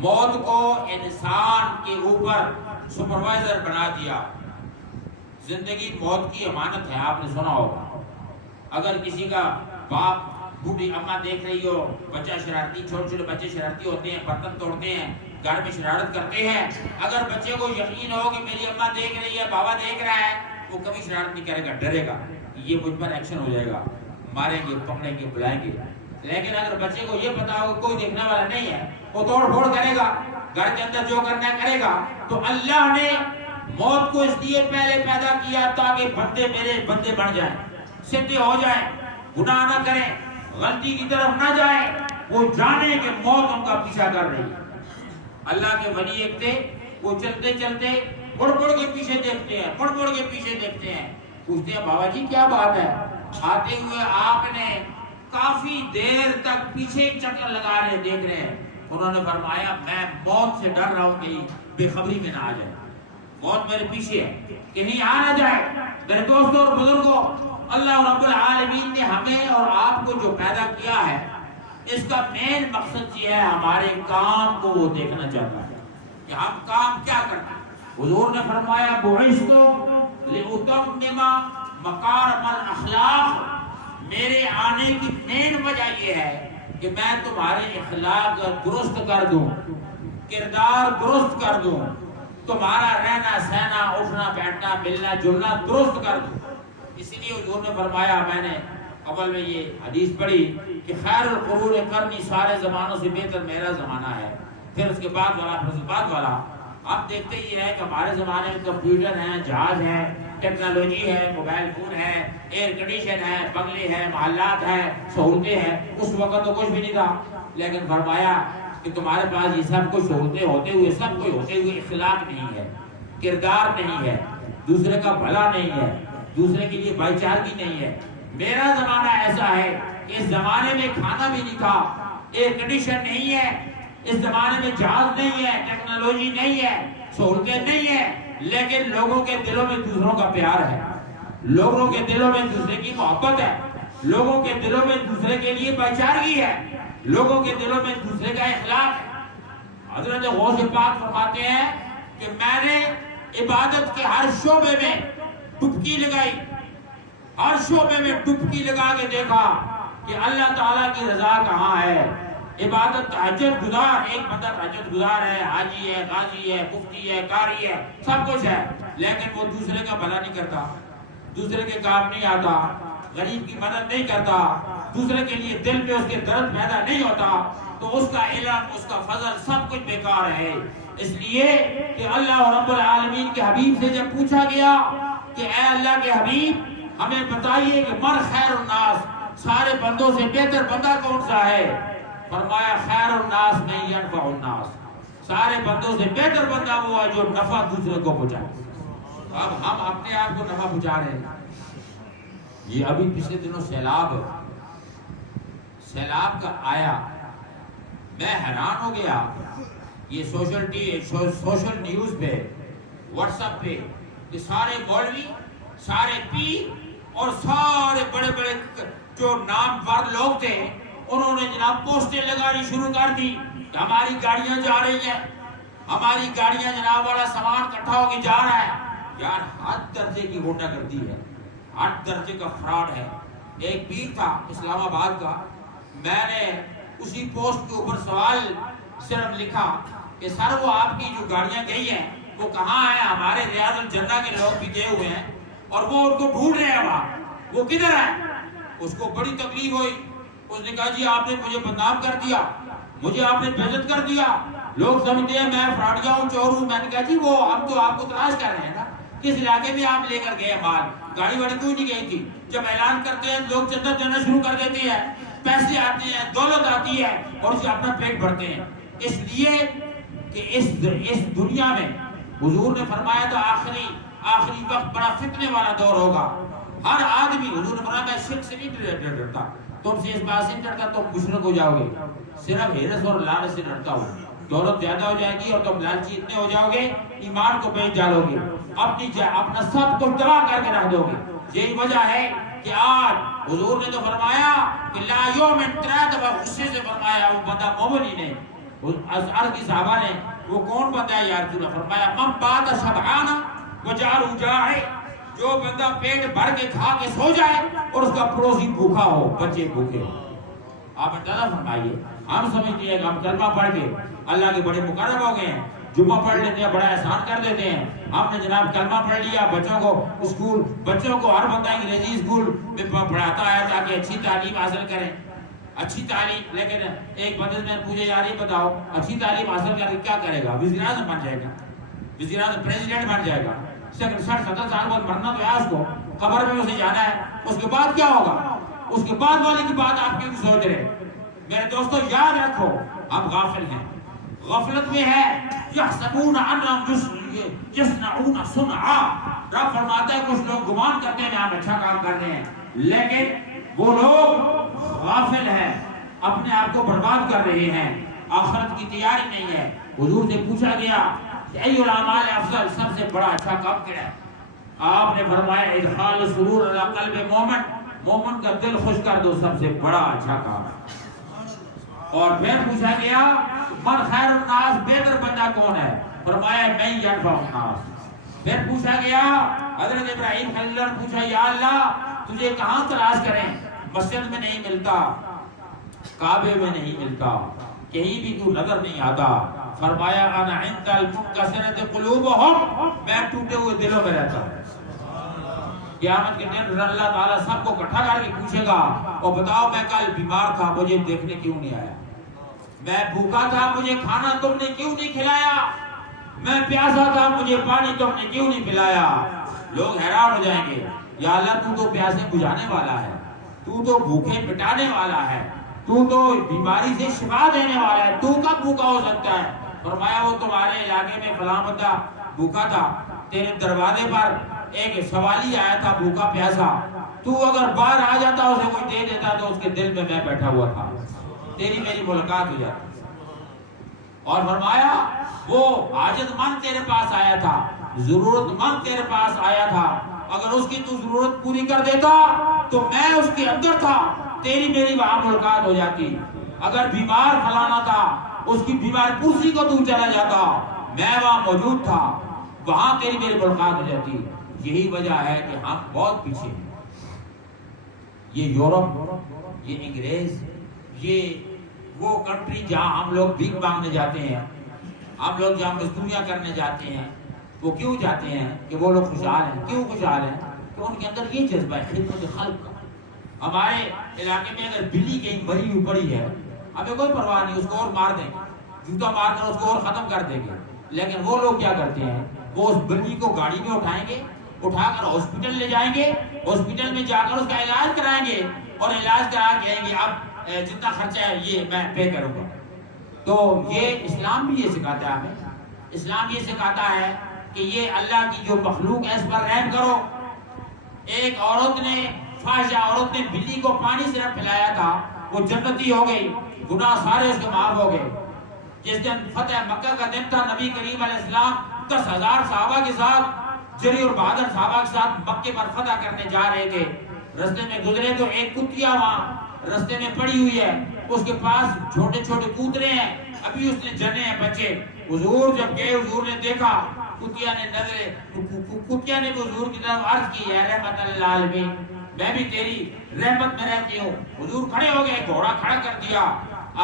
موت کو انسان کے اوپر سپروائزر بنا دیا۔ زندگی موت کی امانت ہے، آپ نے سنا ہوگا۔ اگر کسی کا باپ بوڑھی اماں دیکھ رہی ہو، بچہ شرارتی، چھوٹے چھوٹے بچے شرارتی ہوتے ہیں، برتن توڑتے ہیں، گھر میں شرارت کرتے ہیں، اگر بچے کو یقین ہو کہ میری اماں دیکھ رہی ہے، بابا دیکھ رہا ہے، وہ کبھی شرارت نہیں کرے گا، ڈرے گا، یہ مجھ پر ایکشن ہو جائے گا، ماریں گے، پکڑیں گے، بلائیں گے۔ لیکن اگر بچے کو یہ پتا ہو کہ کوئی دیکھنے والا نہیں ہے، وہ توڑ پھوڑ کرے گا، گھر کے اندر جو کرنا کرے گا۔ تو اللہ نے موت کو اس لیے پہلے پیدا کیا تاکہ بندے میرے بندے بن جائیں، سیدھے ہو جائیں، گناہ نہ کریں، غلطی کی طرف نہ جائیں، وہ جانے کہ موت ان کا پیچھا کر رہی ہے۔ اللہ کے ولی ایک تھے، وہ چلتے چلتے مڑ مڑ کے پیچھے دیکھتے ہیں، مڑ مڑ کے پیچھے دیکھتے ہیں، پوچھتے ہیں بابا جی کیا بات ہے؟ آتے ہوئے آپ نے کافی دیر تک پیچھے چکر لگا رہے دیکھ رہے ہیں۔ انہوں نے فرمایا میں موت سے ڈر رہا ہوں کہ بے خبری میں نہ آ جائے، موت میرے پیچھے ہے، کہیں آ نہ جائے۔ میرے دوستوں اور بزرگوں، اللہ رب العالمین نے ہمیں اور آپ کو جو پیدا کیا ہے، اس کا مین مقصد یہ ہے ہمارے کام کو وہ دیکھنا چاہتا ہے کہ ہم کام کیا کرتے ہیں۔ حضور نے فرمایا بعثت لأتمم مکارم الاخلاق، میرے آنے کی مین وجہ یہ ہے کہ میں تمہارے اخلاق درست کر دوں، کردار درست کر دوں، تمہارا رہنا سہنا، اٹھنا بیٹھنا، ملنا جلنا درست کر دوں۔ اسی لیے حضور نے فرمایا، میں نے اول میں یہ حدیث پڑھی کہ خیر القرون قرنی، سارے زمانوں سے بہتر میرا زمانہ ہے، پھر اس کے بعد والا، پھر اس کے بعد والا۔ آپ دیکھتے ہی ہیں کہ ہمارے زمانے میں کمپیوٹر ہیں، جہاز ہیں، ٹیکنالوجی ہے، موبائل فون ہے، ایئر کنڈیشن ہے، بنگلے ہیں، محلات ہیں، سہولتیں ہیں۔ اس وقت تو کچھ بھی نہیں تھا، لیکن فرمایا کہ تمہارے پاس یہ سب کچھ سہولتیں ہوتے ہوئے، سب کچھ ہوتے ہوئے اخلاق نہیں ہے، کردار نہیں ہے، دوسرے کا بھلا نہیں ہے، دوسرے کے لیے بھائی چارگی نہیں ہے۔ میرا زمانہ ایسا ہے کہ اس زمانے میں کھانا بھی نہیں تھا، ایئر کنڈیشن نہیں ہے، اس زمانے میں جہاز نہیں ہے، ٹیکنالوجی نہیں ہے، سہولتیں نہیں ہیں، لیکن لوگوں کے دلوں میں دوسروں کا پیار ہے، لوگوں کے دلوں میں دوسرے کی محبت ہے، لوگوں کے دلوں میں دوسرے کے لیے بھائی چارگی ہے، لوگوں کے دلوں میں دوسرے کا اخلاق ہے۔ حضرت غوث پاک فرماتے ہیں کہ میں نے عبادت کے ہر شعبے میں ڈبکی لگائی، ہر شعبے میں ڈبکی لگا کے دیکھا کہ اللہ تعالیٰ کی رضا کہاں ہے۔ عبادت تہجد گزار، ایک بندہ تہجد گزار ہے، حاجی ہے، غازی ہے، مفتی ہے، قاری ہے، سب کچھ ہے، لیکن وہ دوسرے کا بھلا نہیں کرتا، دوسرے کے کام نہیں آتا، غریب کی مدد نہیں کرتا، دوسرے کے لیے دل میں اس کے درد پیدا نہیں ہوتا، تو اس کا علم، اس کا فضل سب کچھ بیکار ہے۔ اس لیے کہ اللہ رب العالمین کے حبیب سے جب پوچھا گیا کہ اے اللہ کے حبیب ہمیں بتائیے کہ من خیر الناس، سارے بندوں سے بہتر بندہ کون سا ہے؟ فرمایا خیر الناس من ینفع الناس، سارے بندوں سے بہتر بندہ وہ ہے جو نفع دوسرے کو پہنچائے۔ اب ہم اپنے آپ کو نفع پہنچا رہے ہیں۔ یہ ابھی پچھلے دنوں سیلاب کا آیا، میں حیران ہو گیا، یہ سوشل نیوز پہ، واٹس ایپ پہ، کہ سارے مولوی، سارے پیر اور سارے بڑے بڑے جو نامور لوگ تھے، انہوں نے جناب پوسٹیں لگانی شروع کر دی کہ ہماری گاڑیاں جا رہی ہیں، ہماری گاڑیاں جناب والا سامان اکٹھا ہو کے جا رہا ہے۔ یار حد درجے کی غنڈہ گردی ہے، حد درجے کا فراڈ ہے۔ ایک پیر تھا اسلام آباد کا، میں نے اسی پوسٹ کے اوپر سوال صرف لکھا کہ سر وہ آپ کی جو گاڑیاں گئی ہیں وہ کہاں ہیں؟ ہمارے ریاض الجنہ کے لوگ بھی گئے ہوئے ہیں اور وہ ان کو ڈھونڈ رہے ہیں، وہاں وہ کدھر ہیں؟ اس کو بڑی تکلیف ہوئی، اس نے کہا جی آپ نے مجھے بدنام کر دیا، مجھے آپ نے بےعزت کر دیا، لوگ سمجھتے ہیں میں فراڈیا ہوں، چور ہوں۔ میں نے کہا جی وہ ہم تو آپ کو تلاش کر رہے ہیں نا، کس علاقے میں آپ لے کر گئے مال، گاڑی واڑی کوئی نہیں گئی تھی۔ جب اعلان کرتے ہیں لوگ چندہ دینا شروع کر دیتے ہیں، پیسے آتے ہیں، دولت آتی ہے اور اسے اپنا پیٹ بھرتے ہیں۔ اس لیے کہ اس دنیا میں حضور نے فرمایا تھا آخری وقت بڑا فتنے والا دور ہوگا. ہر آدمی، حضور نے فرمایا میں شرک سے نہیں ڈرتا، تم سے اس بات سے نہیں ڈرتا تم مشرک ہو جاؤ گے، صرف ہرس اور لالچ سے ڈرتا ہوں. دولت زیادہ ہو جائے گی اور تم لالچی اتنے ہو جاؤ گے، ایمان کو بیچ ڈالو گے، اپنا سب کچھ تباہ کر کے رکھ دو گے. یہی وجہ ہے کہ آج حضور نے تو فرمایا کہ لا یومن تراد و غصے سے فرمایا وہ بندہ مومن ہی نہیں. عرض کی صحابہ نے وہ کون بندہ ہے یا رسول اللہ؟ فرمایا من بات شبعان وجار جائے، جو بندہ پیٹ بھر کے کھا کے سو جائے اور اس کا پڑوسی بھوکا ہو، بچے بھوکے ہو. آپ اندازہ فرمائیے، ہم سمجھتے ہیں کہ ہم کلمہ پڑھ کے اللہ کے بڑے مقرب ہو گئے ہیں، جمعہ پڑھ لیتے ہیں، بڑا احسان کر دیتے ہیں. ہم نے جناب کلمہ پڑھ لیا، بچوں کو ہر بندہ انگریزی اسکول میں پڑھاتا ہے تاکہ اچھی تعلیم حاصل کریں، اچھی تعلیم. لیکن ایک بندے میں پوچھے یار یہ بتاؤ اچھی تعلیم حاصل کر کے کیا کرے گا؟ وزیر اعظم بن جائے گا، وزیر اعظم پریزیڈنٹ بن جائے گا. 60-70 سال بعد مرنا تو ہے اس کو، قبر میں اسے جانا ہے، اس کے بعد کیا ہوگا؟ اس کے بعد والی کی بات آپ کیوں سوچ رہے؟ میرے دوستو یاد رکھو ہم غافل ہیں، غفلت میں ہے. یحسبون انہم یصنعون صنعا، رب فرماتا ہے کچھ لوگ گمان کرتے ہیں ہم اچھا کام کر رہے ہیں، لیکن وہ لوگ غافل ہیں، اپنے آپ کو برباد کر رہے ہیں، آخرت کی تیاری نہیں ہے. حضور سے پوچھا گیا کہ ای الاعمال افضل، سب سے بڑا اچھا کام کیا ہے؟ آپ نے فرمایا ادخال سرور علی قلب مومن، مومن کا دل خوش کر دو، سب سے بڑا اچھا کام ہے. اور پھر پوچھا گیا من خیر الناس، بہتر بندہ کون ہے؟ فرمایا میں ینفع الناس. پھر پوچھا گیا حضرت ابراہیم خلیل اللہ نے پوچھا یا اللہ تجھے کہاں تلاش کریں؟ مسجد میں نہیں ملتا، کعبے میں نہیں ملتا، کہیں بھی تو نظر نہیں آتا. فرمایا انا عند المنکسرۃ قلوبہم، میں ٹوٹے ہوئے دلوں میں رہتا ہوں. قیامت کے دن اللہ تعالیٰ سب کو اکٹھا کر کے پوچھے گا اور بتاؤ میں کل بیمار تھا مجھے دیکھنے کیوں نہیں آیا، میں بھوکا تھا مجھے کھانا تم نے کیوں نہیں کھلایا، میں پیاسا تھا مجھے پانی تم نے کیوں نہیں پلایا. لوگ حیران ہو جائیں گے یا اللہ تو تو پیاسے بجھانے والا ہے، تو تو بھوکے مٹانے والا ہے، تو تو بیماری سے شفا دینے والا ہے، تو کب بھوکا ہو سکتا ہے؟ فرمایا وہ تمہارے علاقے میں فلاں بندہ بھوکا تھا، تیرے دروازے پر ایک سوالی آیا تھا بھوکا پیاسا، تو اگر باہر آ جاتا اسے کوئی دے دیتا تو اس کے دل میں میں بیٹھا ہوا تھا، تیری میری ملاقات ہو جاتی. اور فرمایا وہ حاجت مند تیرے پاس آیا تھا، ضرورت مند تیرے پاس آیا تھا، اگر اس کی تو ضرورت پوری کر دیتا تو میں اس کے اندر تھا، تیری میری وہاں ملاقات ہو جاتی. اگر بیمار فلانا تھا اس کی بیمار پرسی کو تو چلا جاتا، میں وہاں موجود تھا، وہاں تیری میری ملاقات ہو جاتی. یہی وجہ ہے کہ ہم بہت پیچھے ہیں. یہ یورپ، یہ انگریز، یہ وہ کنٹری جہاں ہم لوگ بھیک مانگنے جاتے ہیں، ہم لوگ جہاں مزدوریاں کرنے جاتے ہیں، وہ کیوں جاتے ہیں؟ کہ وہ لوگ خوشحال ہیں. کیوں خوشحال ہیں؟ کہ ان کے اندر یہ جذبہ ہے خدمت خلق کا. ہمارے علاقے میں اگر بلی کہیں مری ہوئی پڑی ہے ہمیں کوئی پرواہ نہیں، اس کو اور مار دیں گے، جوتا مار کر اس کو اور ختم کر دیں گے. لیکن وہ لوگ کیا کرتے ہیں؟ وہ اس بلی کو گاڑی میں اٹھائیں گے، اٹھا کر ہاسپٹل لے جائیں گے، ہاسپٹل میں جا کر اس کا علاج کرائیں گے اور علاج کرا کے کہیں گے اب جتنا خرچہ ہے یہ میں پے کروں گا. تو یہ اسلام بھی یہ سکھاتا ہے ہمیں، اسلام یہ سکھاتا ہے کہ یہ اللہ کی جو مخلوق ہے اس پر رحم کرو. ایک عورت نے، فاحشہ عورت نے بلی کو پانی صرف پلایا تھا، وہ جنتی ہو گئی، گناہ سارے اس کے معاف ہو گئے. جس دن فتح مکہ کا دن تھا، نبی کریم علیہ السلام 10,000 صحابہ کے ساتھ، جری اور بہادر صحابہ کے ساتھ مکے پر فتح کرنے جا رہے تھے. رستے میں گزرے تو ایک کتیا وہاں رستے میں پڑی ہوئی ہے، اس کے پاس چھوٹے چھوٹے کوترے ہیں، ابھی اس نے جنے ہیں بچے. حضور جب گئے، حضور نے دیکھا کتیا نے کتیا نے بھی حضور کی طرف عرض کی ہے رحمت للعالمین، میں بھی تیری رحمت میں رہتی ہوں. حضور کھڑے ہو گئے، گھوڑا کھڑا کر دیا.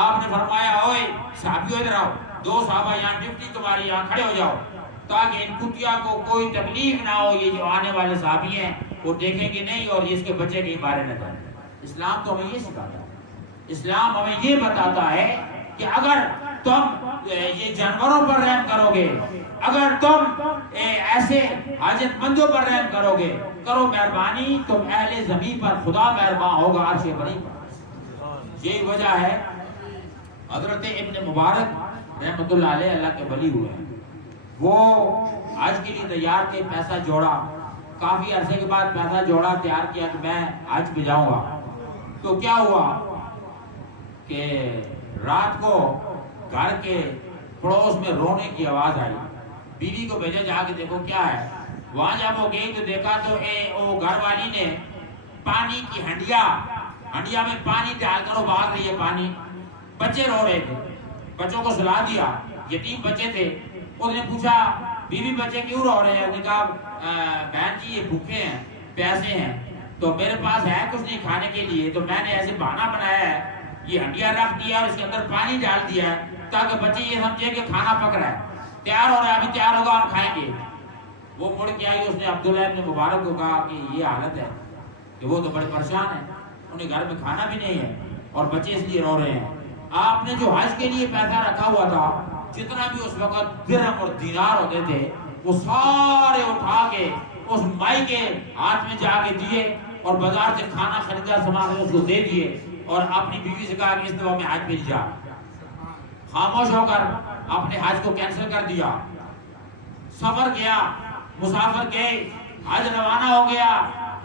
آپ نے فرمایا اوئے صحابیوں ادھر آؤ، 2 صحابہ یہاں ڈیوٹی تمہاری، یہاں کھڑے ہو جاؤ تاکہ ان کتیا کو کوئی تکلیف نہ ہو. یہ جو آنے والے صحابی ہیں وہ دیکھیں گے نہیں اور اس کے بچے کہیں مارے نہ جائیں. اسلام تو ہمیں یہ سکھاتا ہے، اسلام ہمیں یہ بتاتا ہے کہ اگر تم یہ جانوروں پر رحم کرو گے، اگر تم ایسے حاجت مندوں پر رحم کرو گے، کرو مہربانی، تم اہل زمین پر خدا مہربان ہوگا عرش بری پر. یہی وجہ ہے حضرت ابن مبارک رحمت اللہ علیہ اللہ کے ولی ہوئے ہیں. وہ حج کے لیے تیار تھے، پیسہ جوڑا، کافی عرصے کے بعد پیسہ جوڑا، تیار کیا کہ میں حج پہ جاؤں گا۔ تو کیا ہوا کہ رات کو گھر کے پڑوس میں رونے کی آواز آئی، بیوی کو بھیجا جا کے دیکھو کیا ہے۔ وہاں جب وہ گئی تو دیکھا تو وہ گھر والی نے پانی کی ہنڈیا میں پانی ڈال کر ابال رہی ہے پانی، بچے رو رہے تھے، بچوں کو سلا دیا، یتیم بچے تھے۔ اس نے پوچھا بیوی بچے کیوں رو رہے ہیں؟ اس نے کہا بہن جی یہ بھوکے ہیں، پیاسے ہیں، تو میرے پاس ہے کچھ نہیں کھانے کے لیے، تو میں نے ایسے بہانہ بنایا ہے، یہ ہنڈیا رکھ دیا اور اس کے اندر پانی ڈال دیا ہے تاکہ بچے یہ سمجھے کہ کھانا پک رہا ہے، تیار ہو رہا ہے، ابھی تیار ہوگا ہم کھائیں گے۔ وہ مڑ کے آئی، اس نے عبداللہ ابن مبارک کو کہا کہ یہ حالت ہے کہ وہ تو بڑے پریشان ہیں، انہیں گھر میں کھانا بھی نہیں ہے اور بچے اس لیے رو رہے ہیں۔ آپ نے جو حج کے لیے پیسہ رکھا ہوا تھا، جتنا بھی اس وقت درہم اور دینار ہوتے تھے، وہ سارے اٹھا کے اس مائی کے ہاتھ میں جا کے دیے اور بازار سے کھانا خریدا سامان اس کو دے دیے اور اپنی بیوی سے کہا کہ اس دفعہ میں حج پہ جا۔ خاموش ہو کر اپنے حج کو کینسل کر دیا، سفر گیا، مسافر گئے، حج روانہ ہو گیا۔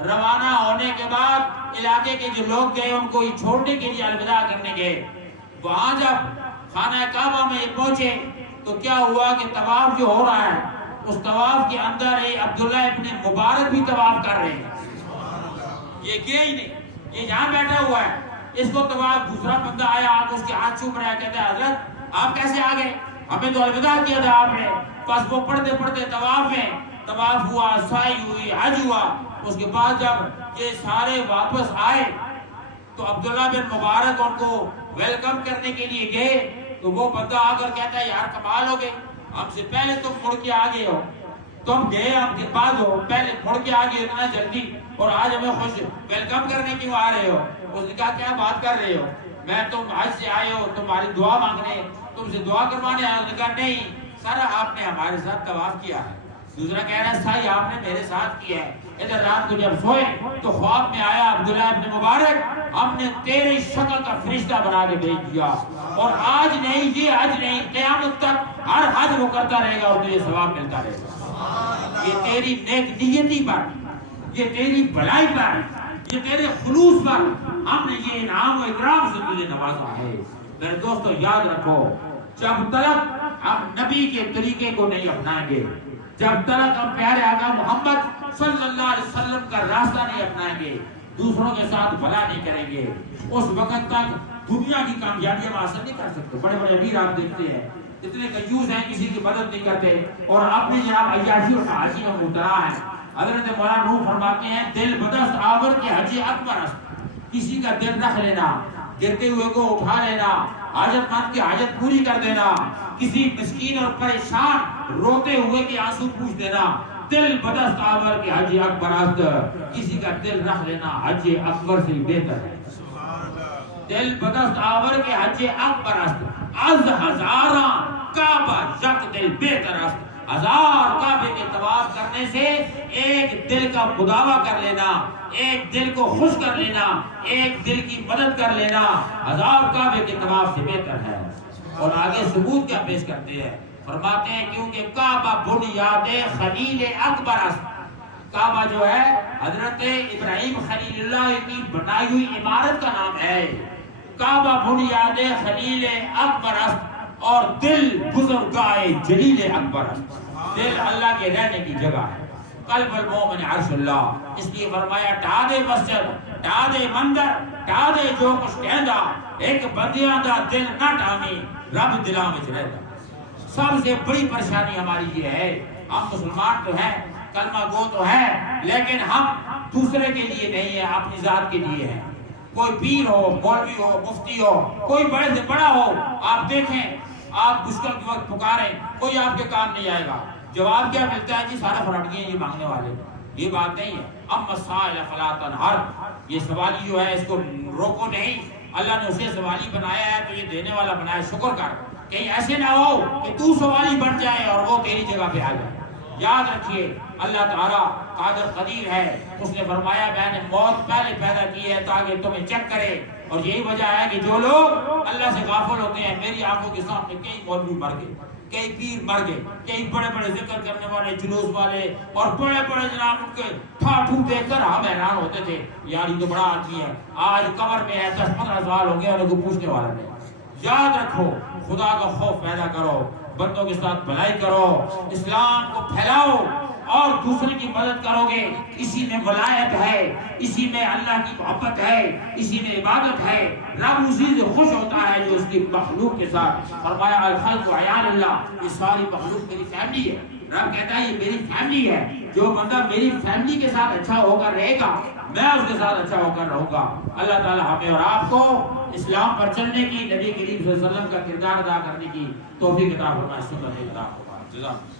روانہ ہونے کے بعد علاقے کے جو لوگ گئے ان کو چھوڑنے کے لیے الوداع کرنے گئے۔ وہاں جب خانہ کعبہ میں پہنچے تو کیا ہوا کہ طواف جو ہو رہا ہے، اس طواف کے اندر عبداللہ ابن مبارک بھی طواف کر رہے ہیں۔ یہ گیا ہی نہیں، یہ یہاں بیٹھا ہوا ہے، اس کو طواف دوسرا بندہ آیا، آپ اس کے ہاتھ چوم رہا ہے، کہتا ہے حضرت آپ کیسے آ گئے؟ ہمیں تو الوداع کیا تھا آپ نے۔ بس وہ پڑھتے پڑھتے طواف میں، طواف ہوا، سعی ہوئی، حج ہوا۔ اس کے بعد جب یہ سارے واپس آئے تو عبداللہ بن مبارک ان کو ویلکم کرنے کے لیے گئے تو وہ بندہ آ کر کہتا ہے یار کمال ہو گئے، ہم سے پہلے تم مڑ کے آ گئے ہو، تم گئے ہم کے بعد ہو، پہلے مڑ کے آ گئے اتنا جلدی، اور آج ہمیں خوش ویلکم کرنے کیوں آ رہے ہو؟ اس نے کہا کیا بات کر رہے ہو، میں تم حج سے آئے ہو تمہاری دعا مانگنے، تم سے دعا کروانے آئے ہو۔ اس نے کہا نہیں سر آپ نے ہمارے ساتھ طواف کیا ہے۔ دوسرا کہہ رہا ہے سائی آپ نے میرے ساتھ کیا ہے۔ ادھر رات کو جب سوئے تو خواب میں آیا عبداللہ ابن مبارک ہم نے تیری شکل کا فرشتہ بنا کے بھیج دیا، اور آج نہیں یہ حج نہیں قیامت تک ہر حج وہ کرتا رہے گا اور تجھے ثواب ملتا رہے گا۔ یہ تیری نیک نیتی پر، یہ تیری بھلائی پر، یہ تیرے خلوص پر ہم نے یہ انعام و اکرام سے تجھے نوازا ہے۔ میرے دوستو یاد رکھو، جب تک ہم نبی کے طریقے کو نہیں اپنائیں گے، جب تک ہم پیارے آقا محمد صلی اللہ علیہ وسلم کا راستہ نہیں اپنائیں گے، دوسروں کے ساتھ بھلا نہیں کریں گے، اس وقت تک دنیا کی کامیابی ہم حاصل نہیں کر سکتے۔ بڑے بڑے امیر آپ دیکھتے ہیں اتنے کنجوس ہیں، کسی کی مدد نہیں کرتے اور اپنی جناب عیاشی اور عاجزی میں مبتلا ہیں۔ حضرت مولانا روح فرماتے ہیں دل بدست آور کے حج اکبر است، کسی کا دل رکھ لینا، گرتے ہوئے کو اٹھا لینا، حاجت مند کی حاجت پوری کر دینا، کسی مسکین اور پریشان روتے ہوئے کے آنسو پوچھ دینا، دل بدست آور کے حج اکبر است، کسی کا دل رکھ لینا حج اکبر سے بہتر ہے۔ دل بدست آور کے حج اکبر است، از ہزاراں کعبہ یک دل بہتر است۔ ہزار کعبے کے طواف کرنے سے ایک دل کا مداوع کر لینا، ایک دل کو خوش کر لینا، ایک دل کی مدد کر لینا ہزار کعبے کے طواف سے بہتر ہے۔ اور آگے ثبوت کیا پیش کرتے ہیں، فرماتے ہیں کیونکہ کعبہ بنیاد خلیل اکبر است، کعبہ جو ہے حضرت ابراہیم خلیل اللہ کی بنائی ہوئی عمارت کا نام ہے۔ کعبہ بنیاد خلیل اکبر است اور دل بزرگاہ جلیل اکبر است، دل اللہ کے رہنے کی جگہ ہے۔ قلب المومن عرش اللہ، اس لیے فرمایا ٹھا دے مسجد، ٹھا دے مندر، ٹھا دے جو کچھ کہندا، ایک بندیاں دا دل نہ ٹھاویں رب دلاں وچ رہندا۔ سب سے بڑی پریشانی ہماری یہ ہے، ہم مسلمان تو ہیں، کلمہ گو تو ہیں، لیکن ہم دوسرے کے لیے نہیں ہیں، اپنی ذات کے لیے ہیں۔ کوئی پیر ہو، مولوی ہو، مفتی ہو، کوئی بڑے سے بڑا ہو، آپ دیکھیں آپ مشکل کے وقت پکاریں کوئی آپ کے کام نہیں آئے گا، جواب کیا ملتا ہے؟ جی سارا فراڈی ہیں یہ مانگنے والے۔ یہ بات نہیں ہے۔ اما السائل فلا تنہر، یہ سوالی جو ہے اس کو روکو نہیں، اللہ نے اسے سوالی بنایا ہے تو یہ دینے والا بنایا، شکر کر، کہیں ایسے نہ ہو کہ تو سوالی بن جائے اور وہ تیری جگہ پہ آ جائے۔ یاد رکھیے اللہ تعالیٰ قادر قدیر ہے، اس نے فرمایا میں نے موت پہلے پیدا کی ہے تاکہ تمہیں چیک کرے، اور یہی وجہ ہے کہ جو لوگ اللہ سے غافل ہوتے ہیں، میری آنکھوں کے سامنے کئی مولوی مر گئے، کئی پیر مر گئے، کئی بڑے بڑے ذکر کرنے والے جلوس والے اور بڑے بڑے جناب ان کے ٹھاٹھو دیکھ کر ہم حیران ہوتے تھے، یار یہ تو بڑا آدمی ہے، آج قبر میں ہے 10-15 سال ہو گئے اور ان کو پوچھنے والا نہیں۔ یاد رکھو، خدا کا خوف پیدا کرو، بندوں کے ساتھ بھلائی کرو، اسلام کو پھیلاؤ اور دوسرے کی مدد کرو گے، اسی میں ولایت ہے، اسی میں اللہ کی محبت ہے، اسی میں عبادت ہے۔ رب اسی سے خوش ہوتا ہے جو اس کی مخلوق کے ساتھ، فرمایا الخلق عیال اللہ، یہ ساری مخلوق میری فیملی ہے۔ رب کہتا ہے یہ میری فیملی ہے، جو بندہ میری فیملی کے ساتھ اچھا ہو کر رہے گا میں اس کے ساتھ اچھا ہو کر رہوں گا۔ اللہ تعالی ہمیں اور آپ کو اسلام پر چلنے کی، نبی کریم صلی اللہ علیہ وسلم کا کردار ادا کرنے کی توفیق عطا فرمائے۔ سنت عطا فرمائے۔ جزاک اللہ۔